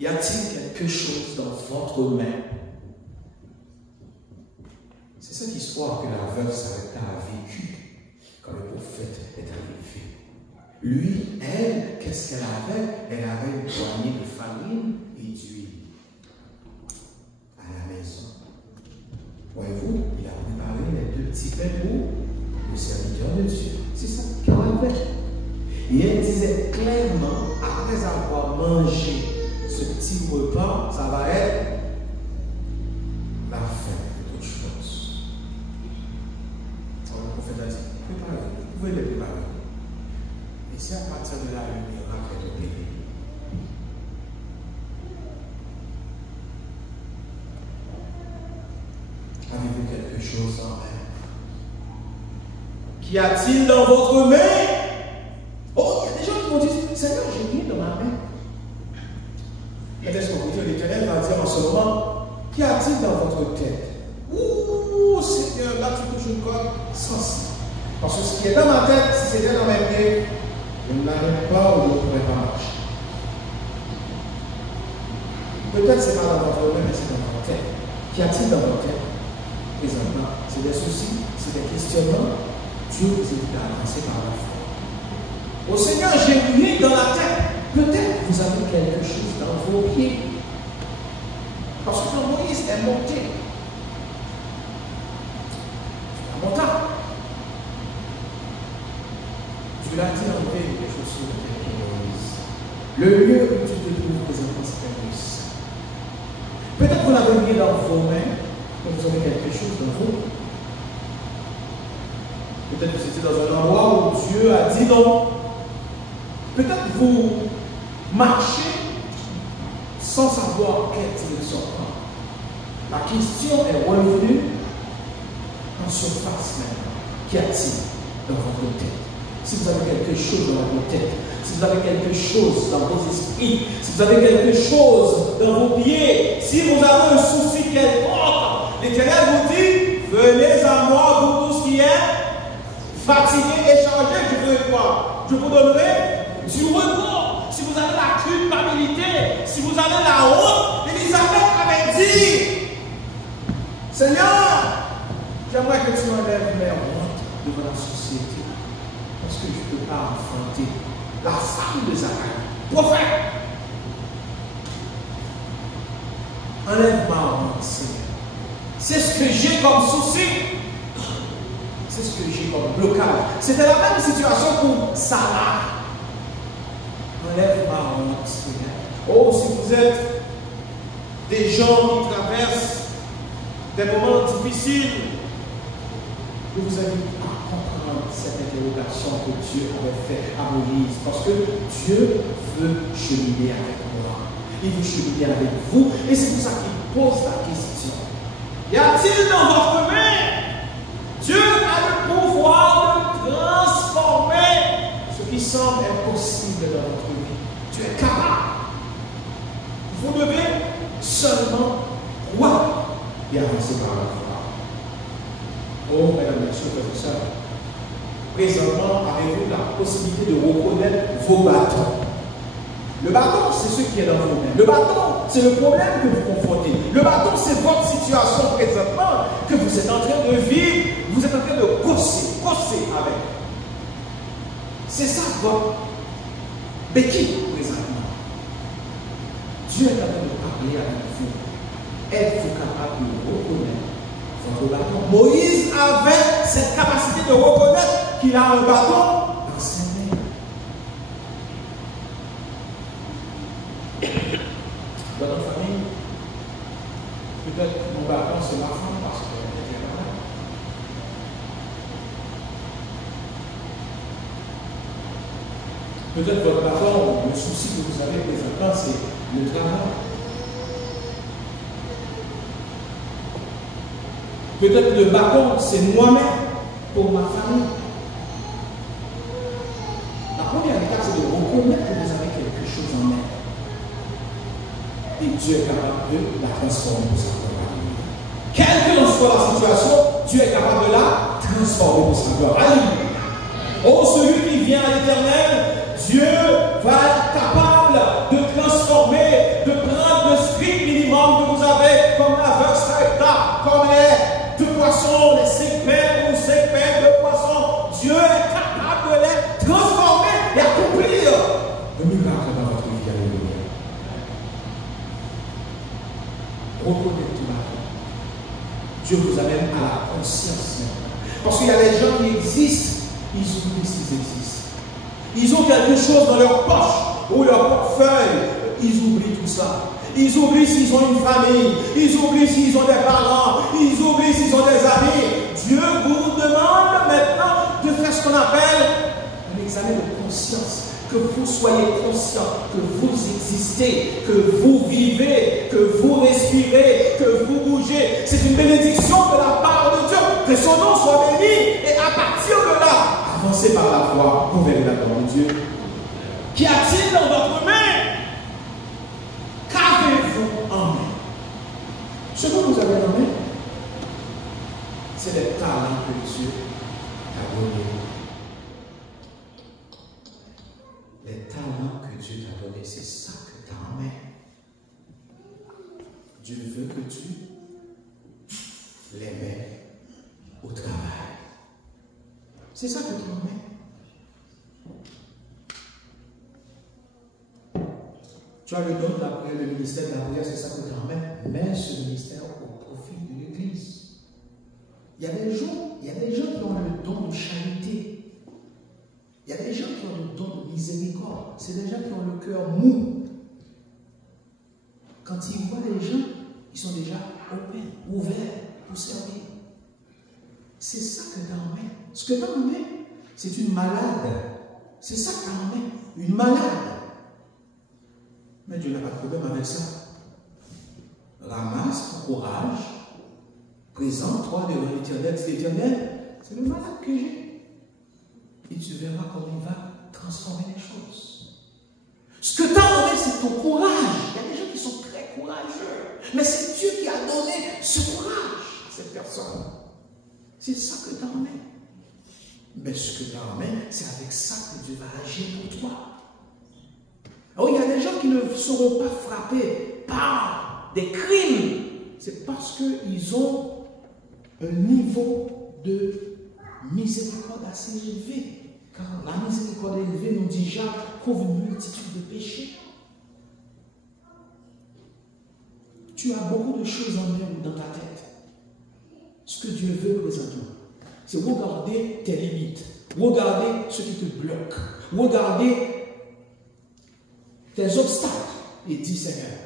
Y a-t-il quelque chose dans votre main? C'est cette histoire que la veuve Sarepta a vécue quand le prophète est arrivé. Lui, elle, qu'est-ce qu'elle avait? Elle avait une poignée de farine et d'huile à la maison. Voyez-vous, il a préparé les 2 petits pains pour le serviteur de Dieu. C'est ça qu'elle avait. Et elle disait clairement, après avoir mangé ce petit repas, ça va être la fin de toute chose. Alors le prophète a dit, préparez-vous, vous pouvez les préparer. Et c'est à partir de là, le miracle est opéré. Avez-vous quelque chose en main? Qu'y a-t-il dans votre main? Oh, il y a des gens qui vont dire, Seigneur, j'ai rien dans ma main. Mais est-ce qu'on peut dire, l'Éternel va dire en ce moment, qu'y a-t-il dans votre tête? Ouh, Seigneur, là tu touches une corde sensible. Parce que ce qui est dans ma tête, si c'était dans mes pieds, je ne l'arrête pas ou je ne pourrais pas marcher. Peut-être ce n'est pas dans votre main, mais c'est dans votre tête. Qu'y a-t-il dans votre tête? Présentement, c'est des soucis, c'est des questionnements. Dieu vous invite à avancer par la foi. Au Seigneur, j'ai rien dans la tête. Peut-être vous avez quelque chose dans vos pieds. Parce que quand Moïse est monté, il monta. Tu l'as dit enlever les chaussures de Moïse. Le lieu où tu te trouves présentement, c'est un lieu saint. Peut-être vous l'avez mis dans vos mains, mais vous avez quelque chose dans vous. Peut-être que c'était dans un endroit où Dieu a dit non. Peut-être vous marchez sans savoir quelle direction prendre. La question est revenue en surface maintenant. Qu'y a-t-il dans votre tête? Si vous avez quelque chose dans votre tête, si vous avez quelque chose dans vos esprits, si vous avez quelque chose dans vos pieds, si vous avez un souci quelconque, l'Éternel vous dit, venez à moi, vous tous qui êtes fatigués et chargés, je veux quoi? Je vous donnerai du repos. Si vous avez la culpabilité, si vous avez la honte, Élisabeth avait dit, Seigneur, j'aimerais que tu m'enlèves mes hontes devant la société. Parce que je ne peux pas affronter la femme de Zacharie. Prophète, enlève ma honte, Seigneur. C'est ce que j'ai comme souci. C'est ce que j'ai comme blocage. C'était la même situation pour Sarah. Enlève ma honte, Seigneur. Oh, si vous êtes des gens qui traversent des moments difficiles, je vous invite à comprendre cette interrogation que Dieu avait faite à Moïse. Parce que Dieu veut cheminer avec moi. Il veut cheminer avec vous. Et c'est pour ça qu'il pose la question. Y a-t-il dans votre main? Dieu a le pouvoir de transformer ce qui semble impossible dans votre vie. Dieu est capable. Vous devez seulement croire et avancer par la foi. Oh, mesdames, messieurs, frères et sœurs, présentement, avez-vous la possibilité de reconnaître vos bâtons? Le bâton, c'est ce qui est dans vos mains. Le bâton, c'est le problème que vous confrontez. Le bâton, c'est votre situation présentement que vous êtes en train de vivre. Vous êtes en train de gosser avec. C'est ça votre béquille présentement. Dieu est en train de parler avec vous. Êtes-vous capable de reconnaître votre bâton? Moïse avait cette capacité de reconnaître qu'il a un bâton dans ses mains. Dans notre famille, peut-être que mon bâton c'est ma femme parce qu'elle est malade. Peut-être votre bâton, le souci que vous avez présentement, c'est le travail. Peut-être le bâton, c'est moi-même pour ma famille. La première étape, c'est de reconnaître que vous avez quelque chose en main. Et Dieu est capable de la transformer pour sa gloire. Quelle que soit la situation, Dieu est capable de la transformer pour sa gloire. Alléluia. Oh, celui qui vient à l'Éternel, Dieu va être capable de transformer, de prendre le strict minimum que vous avez, comme l'aveugle spectacle, comme les 2 poissons, les 5 pains ou 5 pains, 2 poissons. Dieu est capable de les transformer et accomplir le miracle dans votre vie. Alléluia. Reconnectez-moi. Dieu vous amène à la conscience. Parce qu'il y a des gens qui existent, ils oublient s'ils existent. Ils ont quelque chose dans leur poche ou leur portefeuille. Ils oublient tout ça. Ils oublient s'ils ont une famille. Ils oublient s'ils ont des parents. Ils oublient s'ils ont des amis. Dieu vous demande maintenant de faire ce qu'on appelle un examen de conscience. Que vous soyez conscient que vous existez, que vous vivez, que vous respirez, que vous bougez. C'est une bénédiction de la part de Dieu. Que son nom soit béni. Et à partir de là, avancez par la foi, vous verrez la gloire de Dieu. Qu'y a-t-il dans votre main? Qu'avez-vous en main? Ce que vous avez en main, c'est les talents que Dieu t'a donnés. Les talents que Dieu t'a donnés, c'est ça que tu as en main. Dieu veut que tu les mets au travail. C'est ça que tu as en main. Tu as le don de la prière, le ministère de la prière, c'est ça que tu as en main. Mets ce ministère au profit de l'Église. Il y a des gens qui ont le don de charité. Il y a des gens qui ont le don de miséricorde. C'est des gens qui ont le cœur mou. Quand ils voient les gens, ils sont déjà ouverts pour servir. C'est ça que tu as en main. Ce que tu as en main, c'est une malade. C'est ça que tu as en main. Une malade. Mais Dieu n'a pas de problème avec ça. Ramasse ton courage. Présente-toi devant l'Éternel. C'est l'Éternel. C'est le malade que j'ai. Et tu verras comment il va transformer les choses. Ce que tu as donné, c'est ton courage. Il y a des gens qui sont très courageux. Mais c'est Dieu qui a donné ce courage à cette personne. C'est ça que tu as en main. Mais ce que tu as en main, c'est avec ça que Dieu va agir pour toi. Alors, il y a des gens qui ne seront pas frappés par des crimes. C'est parce qu'ils ont un niveau de miséricorde assez élevé. Car la miséricorde élevée nous dit Jacques couvre une multitude de péchés. Tu as beaucoup de choses en main dans ta tête. Ce que Dieu veut présentement, c'est regarder tes limites, regarder ce qui te bloque, regarder tes obstacles et dire Seigneur,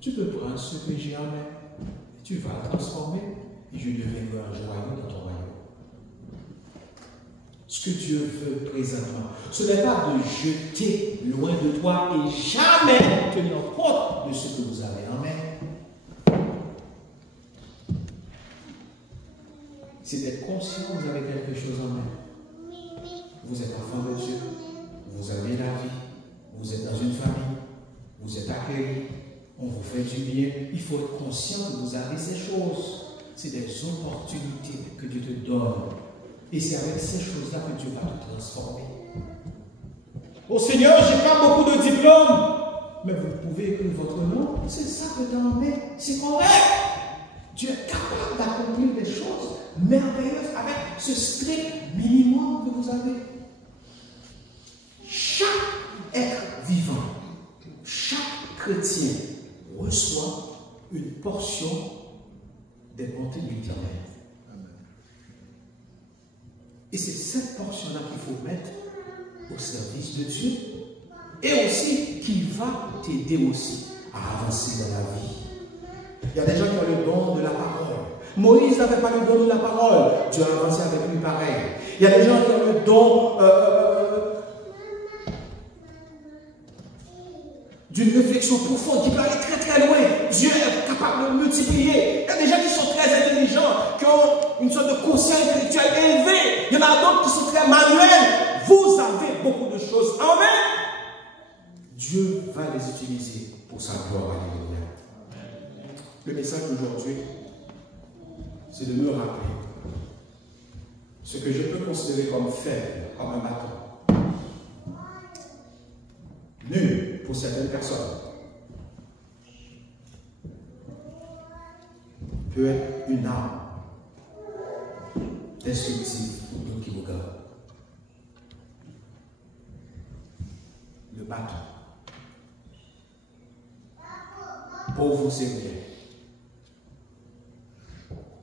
tu peux prendre ce que j'ai en main, et tu vas le transformer et je deviendrai un joyau dans ton royaume. Ce que Dieu veut présentement, ce n'est pas de jeter loin de toi et jamais tenir compte de ce que vous avez en main. C'est d'être conscient que vous avez quelque chose en main. Vous êtes enfant de Dieu, vous avez la vie, vous êtes dans une famille, vous êtes accueillis, on vous fait du bien. Il faut être conscient que vous avez ces choses. C'est des opportunités que Dieu te donne. Et c'est avec ces choses-là que Dieu va te transformer. Oh Seigneur, je n'ai pas beaucoup de diplômes. Mais vous pouvez écrire votre nom. C'est ça que tu as en main. C'est correct. Dieu est capable d'accomplir des choses merveilleuses avec ce strict minimum que vous avez. Chaque être vivant, chaque chrétien reçoit une portion des bontés de l'Éternel. Et c'est cette portion-là qu'il faut mettre au service de Dieu. Et aussi, qui va t'aider aussi à avancer dans la vie. Il y a des gens qui ont le don de la parole. Moïse n'avait pas le don de la parole. Dieu a avancé avec lui pareil. Il y a des gens qui ont le don d'une réflexion profonde qui peut aller très très loin. Dieu est capable de multiplier. Il y a des gens qui sont très intelligents, qui ont une sorte de conscience intellectuelle élevée. Il y en a d'autres qui sont très manuels. Vous avez beaucoup de choses. Amen. Dieu va les utiliser pour sa gloire. Alléluia. Le message d'aujourd'hui, c'est de me rappeler ce que je peux considérer comme faible, comme un bâton. Nul pour certaines personnes peut être une arme destructive pour d'autres qui vous gardent. Le bâton. Pour vous, c'est rien.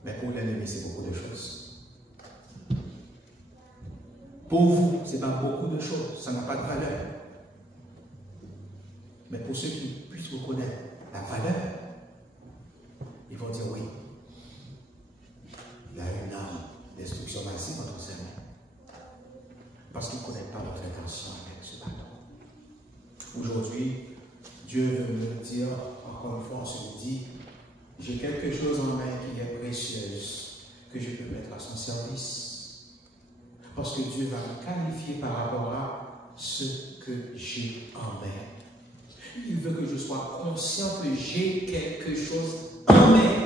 Mais pour l'ennemi, c'est beaucoup de choses. Pour vous, ce n'est pas beaucoup de choses. Ça n'a pas de valeur. Mais pour ceux qui puissent reconnaître la valeur, ils vont dire oui. Il y a une arme destruction massive entre ses mains. Parce qu'ils ne connaissent pas votre intention avec ce bâton. Aujourd'hui, Dieu veut me dire, encore une fois, on se dit, j'ai quelque chose en main qui est précieuse, que je peux mettre à son service. Parce que Dieu va me qualifier par rapport à ce que j'ai en main. Il veut que je sois conscient que j'ai quelque chose en main.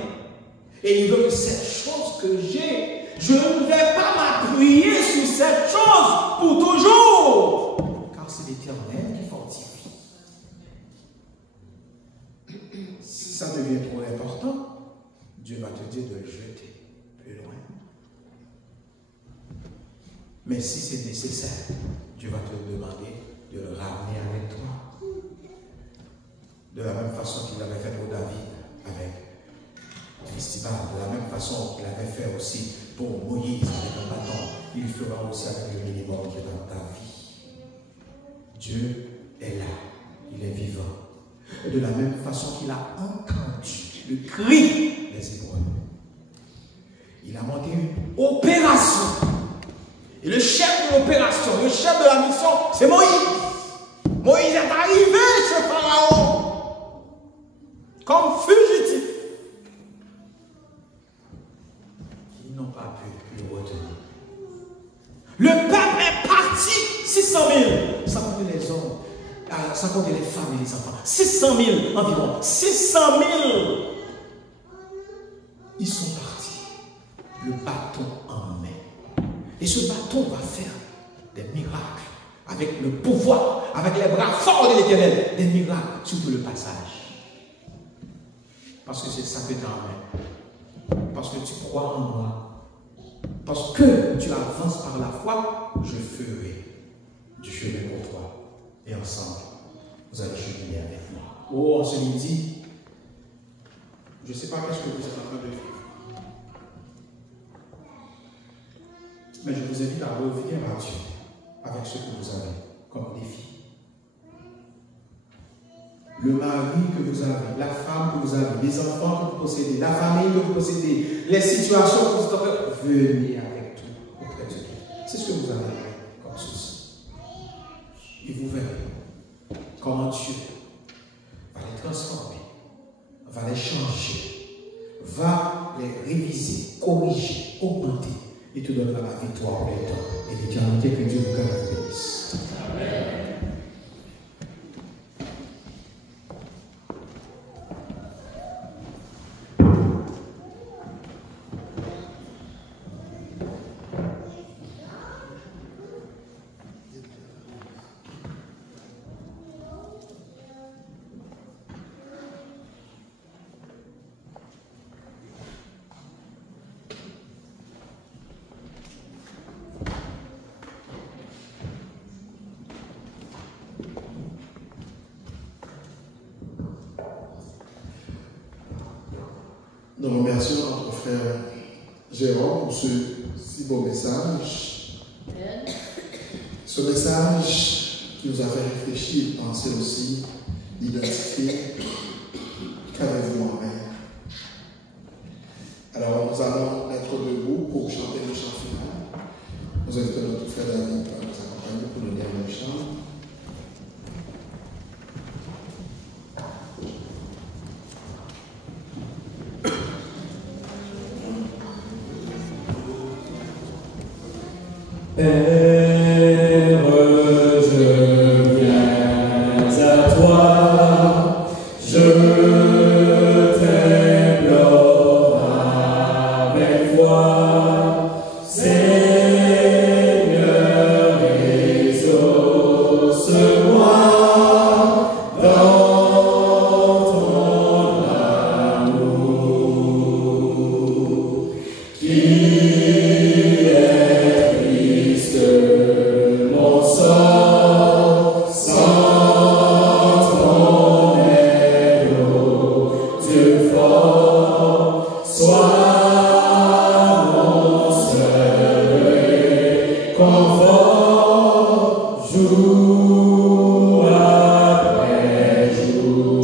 Et il veut que cette chose que j'ai, je ne vais pas m'appuyer sur cette chose pour toujours. Car c'est l'Éternel qui fortifie. Si ça devient trop important, Dieu va te dire de le jeter plus loin. Mais si c'est nécessaire, Dieu va te demander de le ramener avec toi. De la même façon qu'il avait fait pour David avec Festival, de la même façon qu'il avait fait aussi pour Moïse avec un bâton, il fera aussi avec le minimum qui est dans ta vie. Dieu est là, il est vivant. Et de la même façon qu'il a entendu le cri des Hébreux, il a monté une opération. Et le chef de l'opération, le chef de la mission, c'est Moïse. Moïse est arrivé chez Pharaon comme fugitif. Ils n'ont pas pu le retenir. Le peuple est parti, 600 000, sans compter les hommes, sans compter les femmes et les enfants. 600 000 environ, 600 000. Ils sont partis, le bâton en main. Et ce bâton va faire des miracles, avec le pouvoir, avec les bras forts de l'Éternel, des miracles sur tout le passage. Parce que c'est ça que tu as en main. Parce que tu crois en moi. Parce que tu avances par la foi, je ferai du chemin pour toi. Et ensemble, vous allez cheminer avec moi. Oh, en ce midi, je ne sais pas qu'est-ce que vous êtes en train de vivre. Mais je vous invite à revenir à Dieu avec ce que vous avez comme défi. Le mari que vous avez, la femme que vous avez, les enfants que vous possédez, la famille que vous possédez, les situations que vous êtes en train de venir avec tout auprès de Dieu. C'est ce que vous avez comme souci. Et vous verrez comment Dieu va les transformer, va les changer, va les réviser, corriger, augmenter et te donnera la victoire pour les temps et l'éternité. Que Dieu vous garde et vous bénisse. Amen. Nous remercions notre frère Jérôme pour ce si beau message. Ce message qui nous a fait réfléchir, penser aussi, identifier, qu'avez-vous en mer? Alors nous allons être debout pour chanter le chant final. Nous invitons notre frère David à nous accompagner pour le dernier chant. Père, je viens à toi, je t'implore avec foi, Seigneur, exauce-moi dans ton amour, qui est triste, mon sort, sans ton aide, Dieu fort, sois mon seul confort, jour après jour.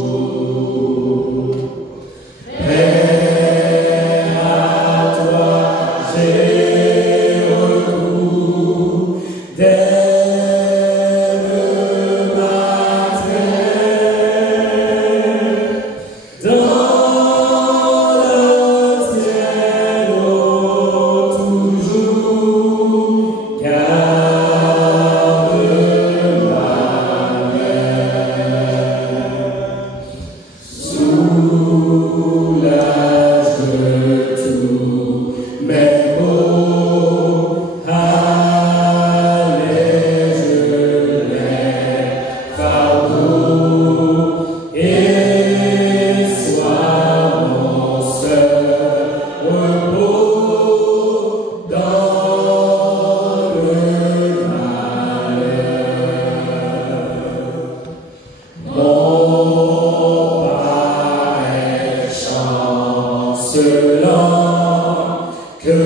Père, à toi j'ai recours dès le matin, dans le ciel toujours, garde ma main, soulage tous mes maux, allège les fardeaux, et sois mon seul repos dans le malheur. Mon Père chancelant, que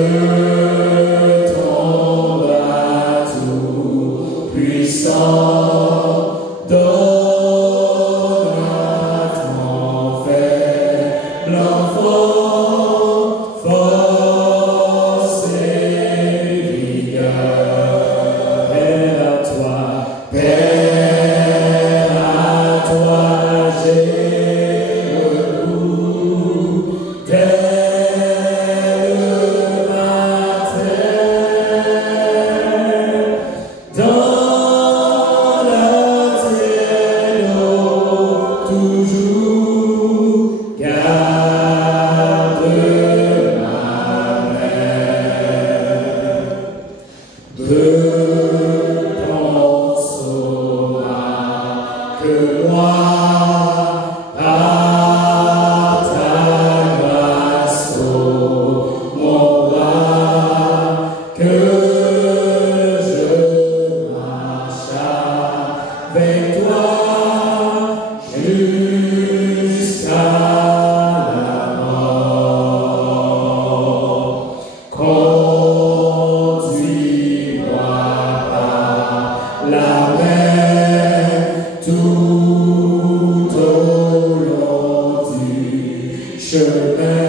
ton bras tout-puissant donne à ton faible enfant force et vigueur. Père, à toi j'ai recours dès le matin, dans le ciel toujours, garde ma main. De ton saut que moi, à ta grâce, ô mon roi, que je marche avec toi jusqu'à la mort. Conduis-moi par la main tout au long du chemin,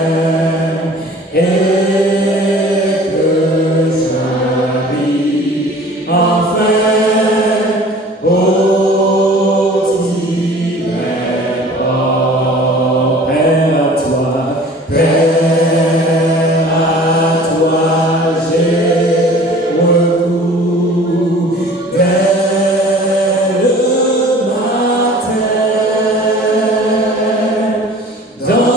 et que j'arrive enfin au divin port. Père, à toi j'ai recours dès le matin, dans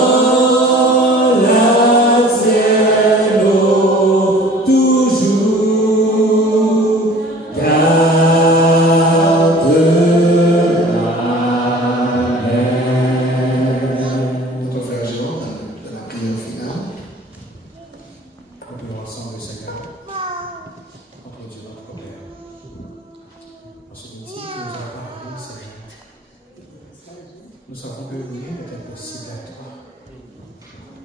le ciel toujours, garde ma main. Notre frère Jérôme, de la prière finale. Prions ensemble, Seigneur. Entre Dieu notre Père. Parce que nous disons que nous avons parlé, Seigneur. Nous savons que rien n'est impossible à toi.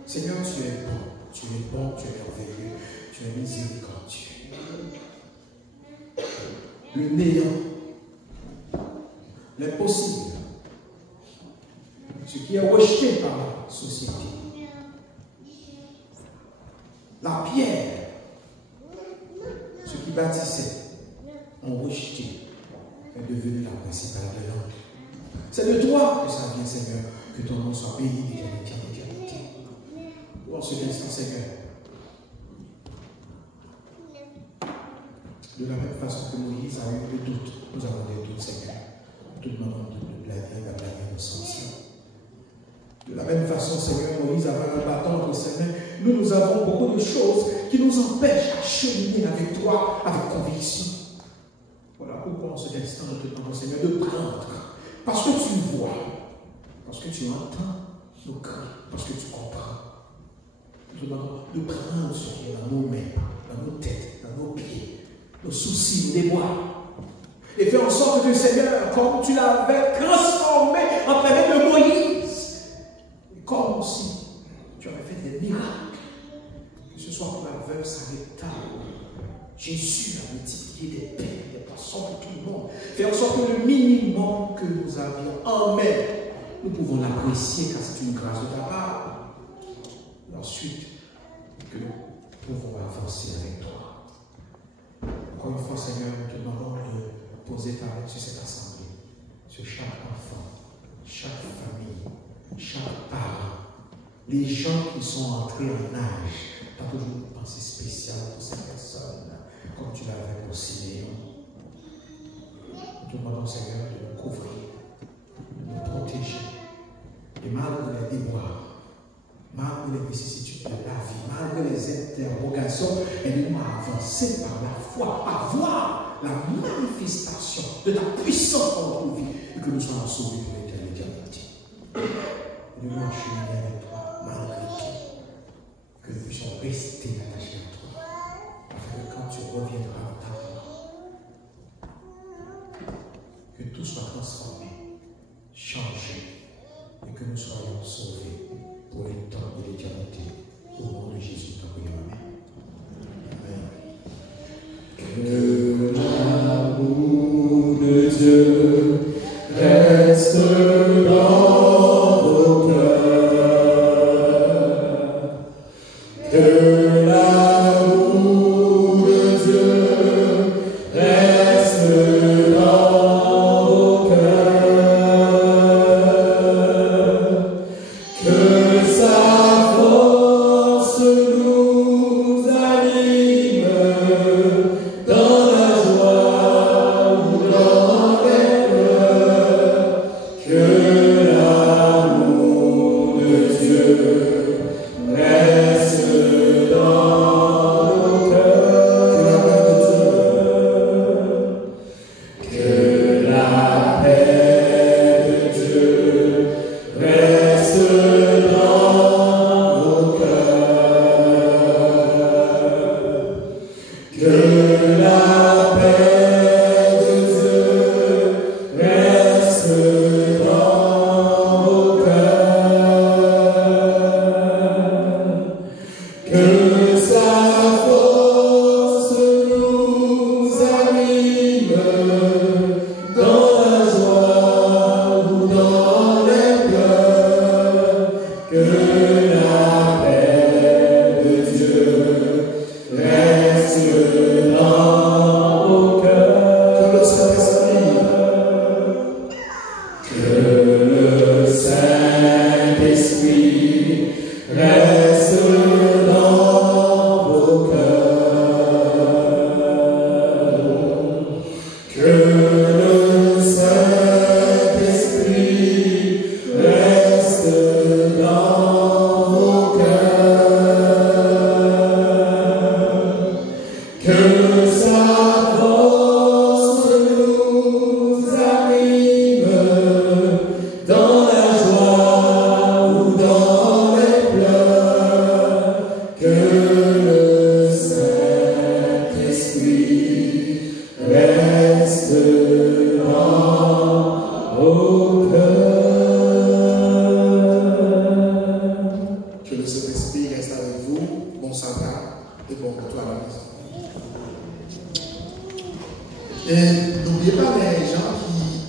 Seigneur, tu es bon, tu es bon, tu es merveilleux, tu es miséricordieux. le néant, l'impossible, ce qui est rejeté par la société, la pierre, ce qui bâtissait, ont rejeté, est devenu la principale de l'ange. C'est de toi que ça vient, Seigneur, que ton nom soit béni d'éternité en éternité. En cet instant, Seigneur, de la même façon que Moïse a eu des doutes, nous avons des doutes, Seigneur. Nous te demandons de blâmer nos sens. De la même façon, Seigneur, Moïse avait un bâton entre ses mains. Nous avons beaucoup de choses qui nous empêchent à cheminer avec toi, avec conviction. Voilà pourquoi en cet instant, nous te demandons, Seigneur, de prendre. Parce que tu vois, parce que tu entends nos cris, parce que tu comprends. Nous te demandons de prendre ce qui est dans nos mains, dans nos têtes, dans nos pieds, nos soucis, nos déboires. Et fais en sorte que, Seigneur, comme tu l'avais transformé en la main de Moïse, et comme aussi tu avais fait des miracles, que ce soit pour la veuve Sarepta, Jésus a multiplié des pains, des poissons pour tout le monde. Fais en sorte que le minimum que nous avions en main, nous pouvons l'apprécier car c'est une grâce de ta part. Et ensuite, que nous pouvons avancer avec toi. Encore une fois, Seigneur, nous te demandons de poser ta main sur cette assemblée, sur chaque enfant, chaque famille, chaque parent, les gens qui sont entrés en âge. Tu as toujours une pensée spéciale pour ces personnes, comme tu l'avais pour Siméon. Nous te demandons, Seigneur, de nous couvrir, de nous protéger. Et malgré les déboires, malgré les vicissitudes de la vie, malgré les interrogations, aide-nous à avancer par la foi, à voir la manifestation de ta puissance dans notre vie et que nous soyons sauvés pour l'éternité. Nous nous enchaînons avec toi, malgré tout, que nous puissions rester attachés à toi, afin que quand tu reviendras dans ta gloire, que tout soit transformé, changé, et que nous soyons sauvés pour les temps de l'éternité. Au nom de Jésus, t'en prie, Amen. Que l'amour de Dieu reste dans vos cœurs. Que l'amour de Dieu reste dans vos cœurs. Que sa force nous anime dans la joie ou dans les pleurs. Que l'amour de Dieu reste dans vos cœurs. Que la paix de Dieu reste dans vos cœurs. Que la paix de Dieu reste dans vos cœurs. Que sa force nous anime dans la joie ou dans les pleurs. Que la paix de Dieu reste dans vos cœurs. Que le Saint-Esprit Que le Saint-Esprit reste dans vos cœurs. Que le Saint-Esprit reste dans vos cœurs. Que sa force nous anime dans la joie ou dans les pleurs. Que le Saint-Esprit reste dans vos cœurs. Que le Saint-Esprit reste avec vous. Bon sabbat et bon retour à la maison. Et n'oubliez pas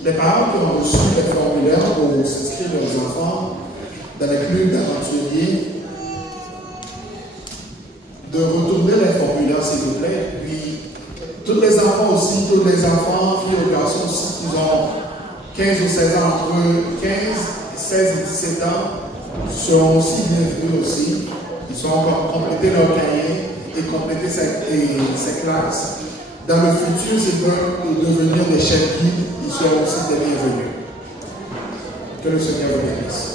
les parents qui ont reçu les formulaires pour s'inscrire leurs enfants dans les clubs d'aventuriers, de retourner les formulaires s'il vous plaît. Puis, tous les enfants aussi, tous les enfants, filles ou garçons aussi, qui ont 15 ou 16 ans, entre 15, 16 et 17 ans, seront aussi bienvenus aussi. Ils sont encore compléter leur cahier et compléter ces classes. Dans le futur, s'ils veulent devenir des chefs guides, ils seront aussi des bienvenus. Que le Seigneur vous bénisse.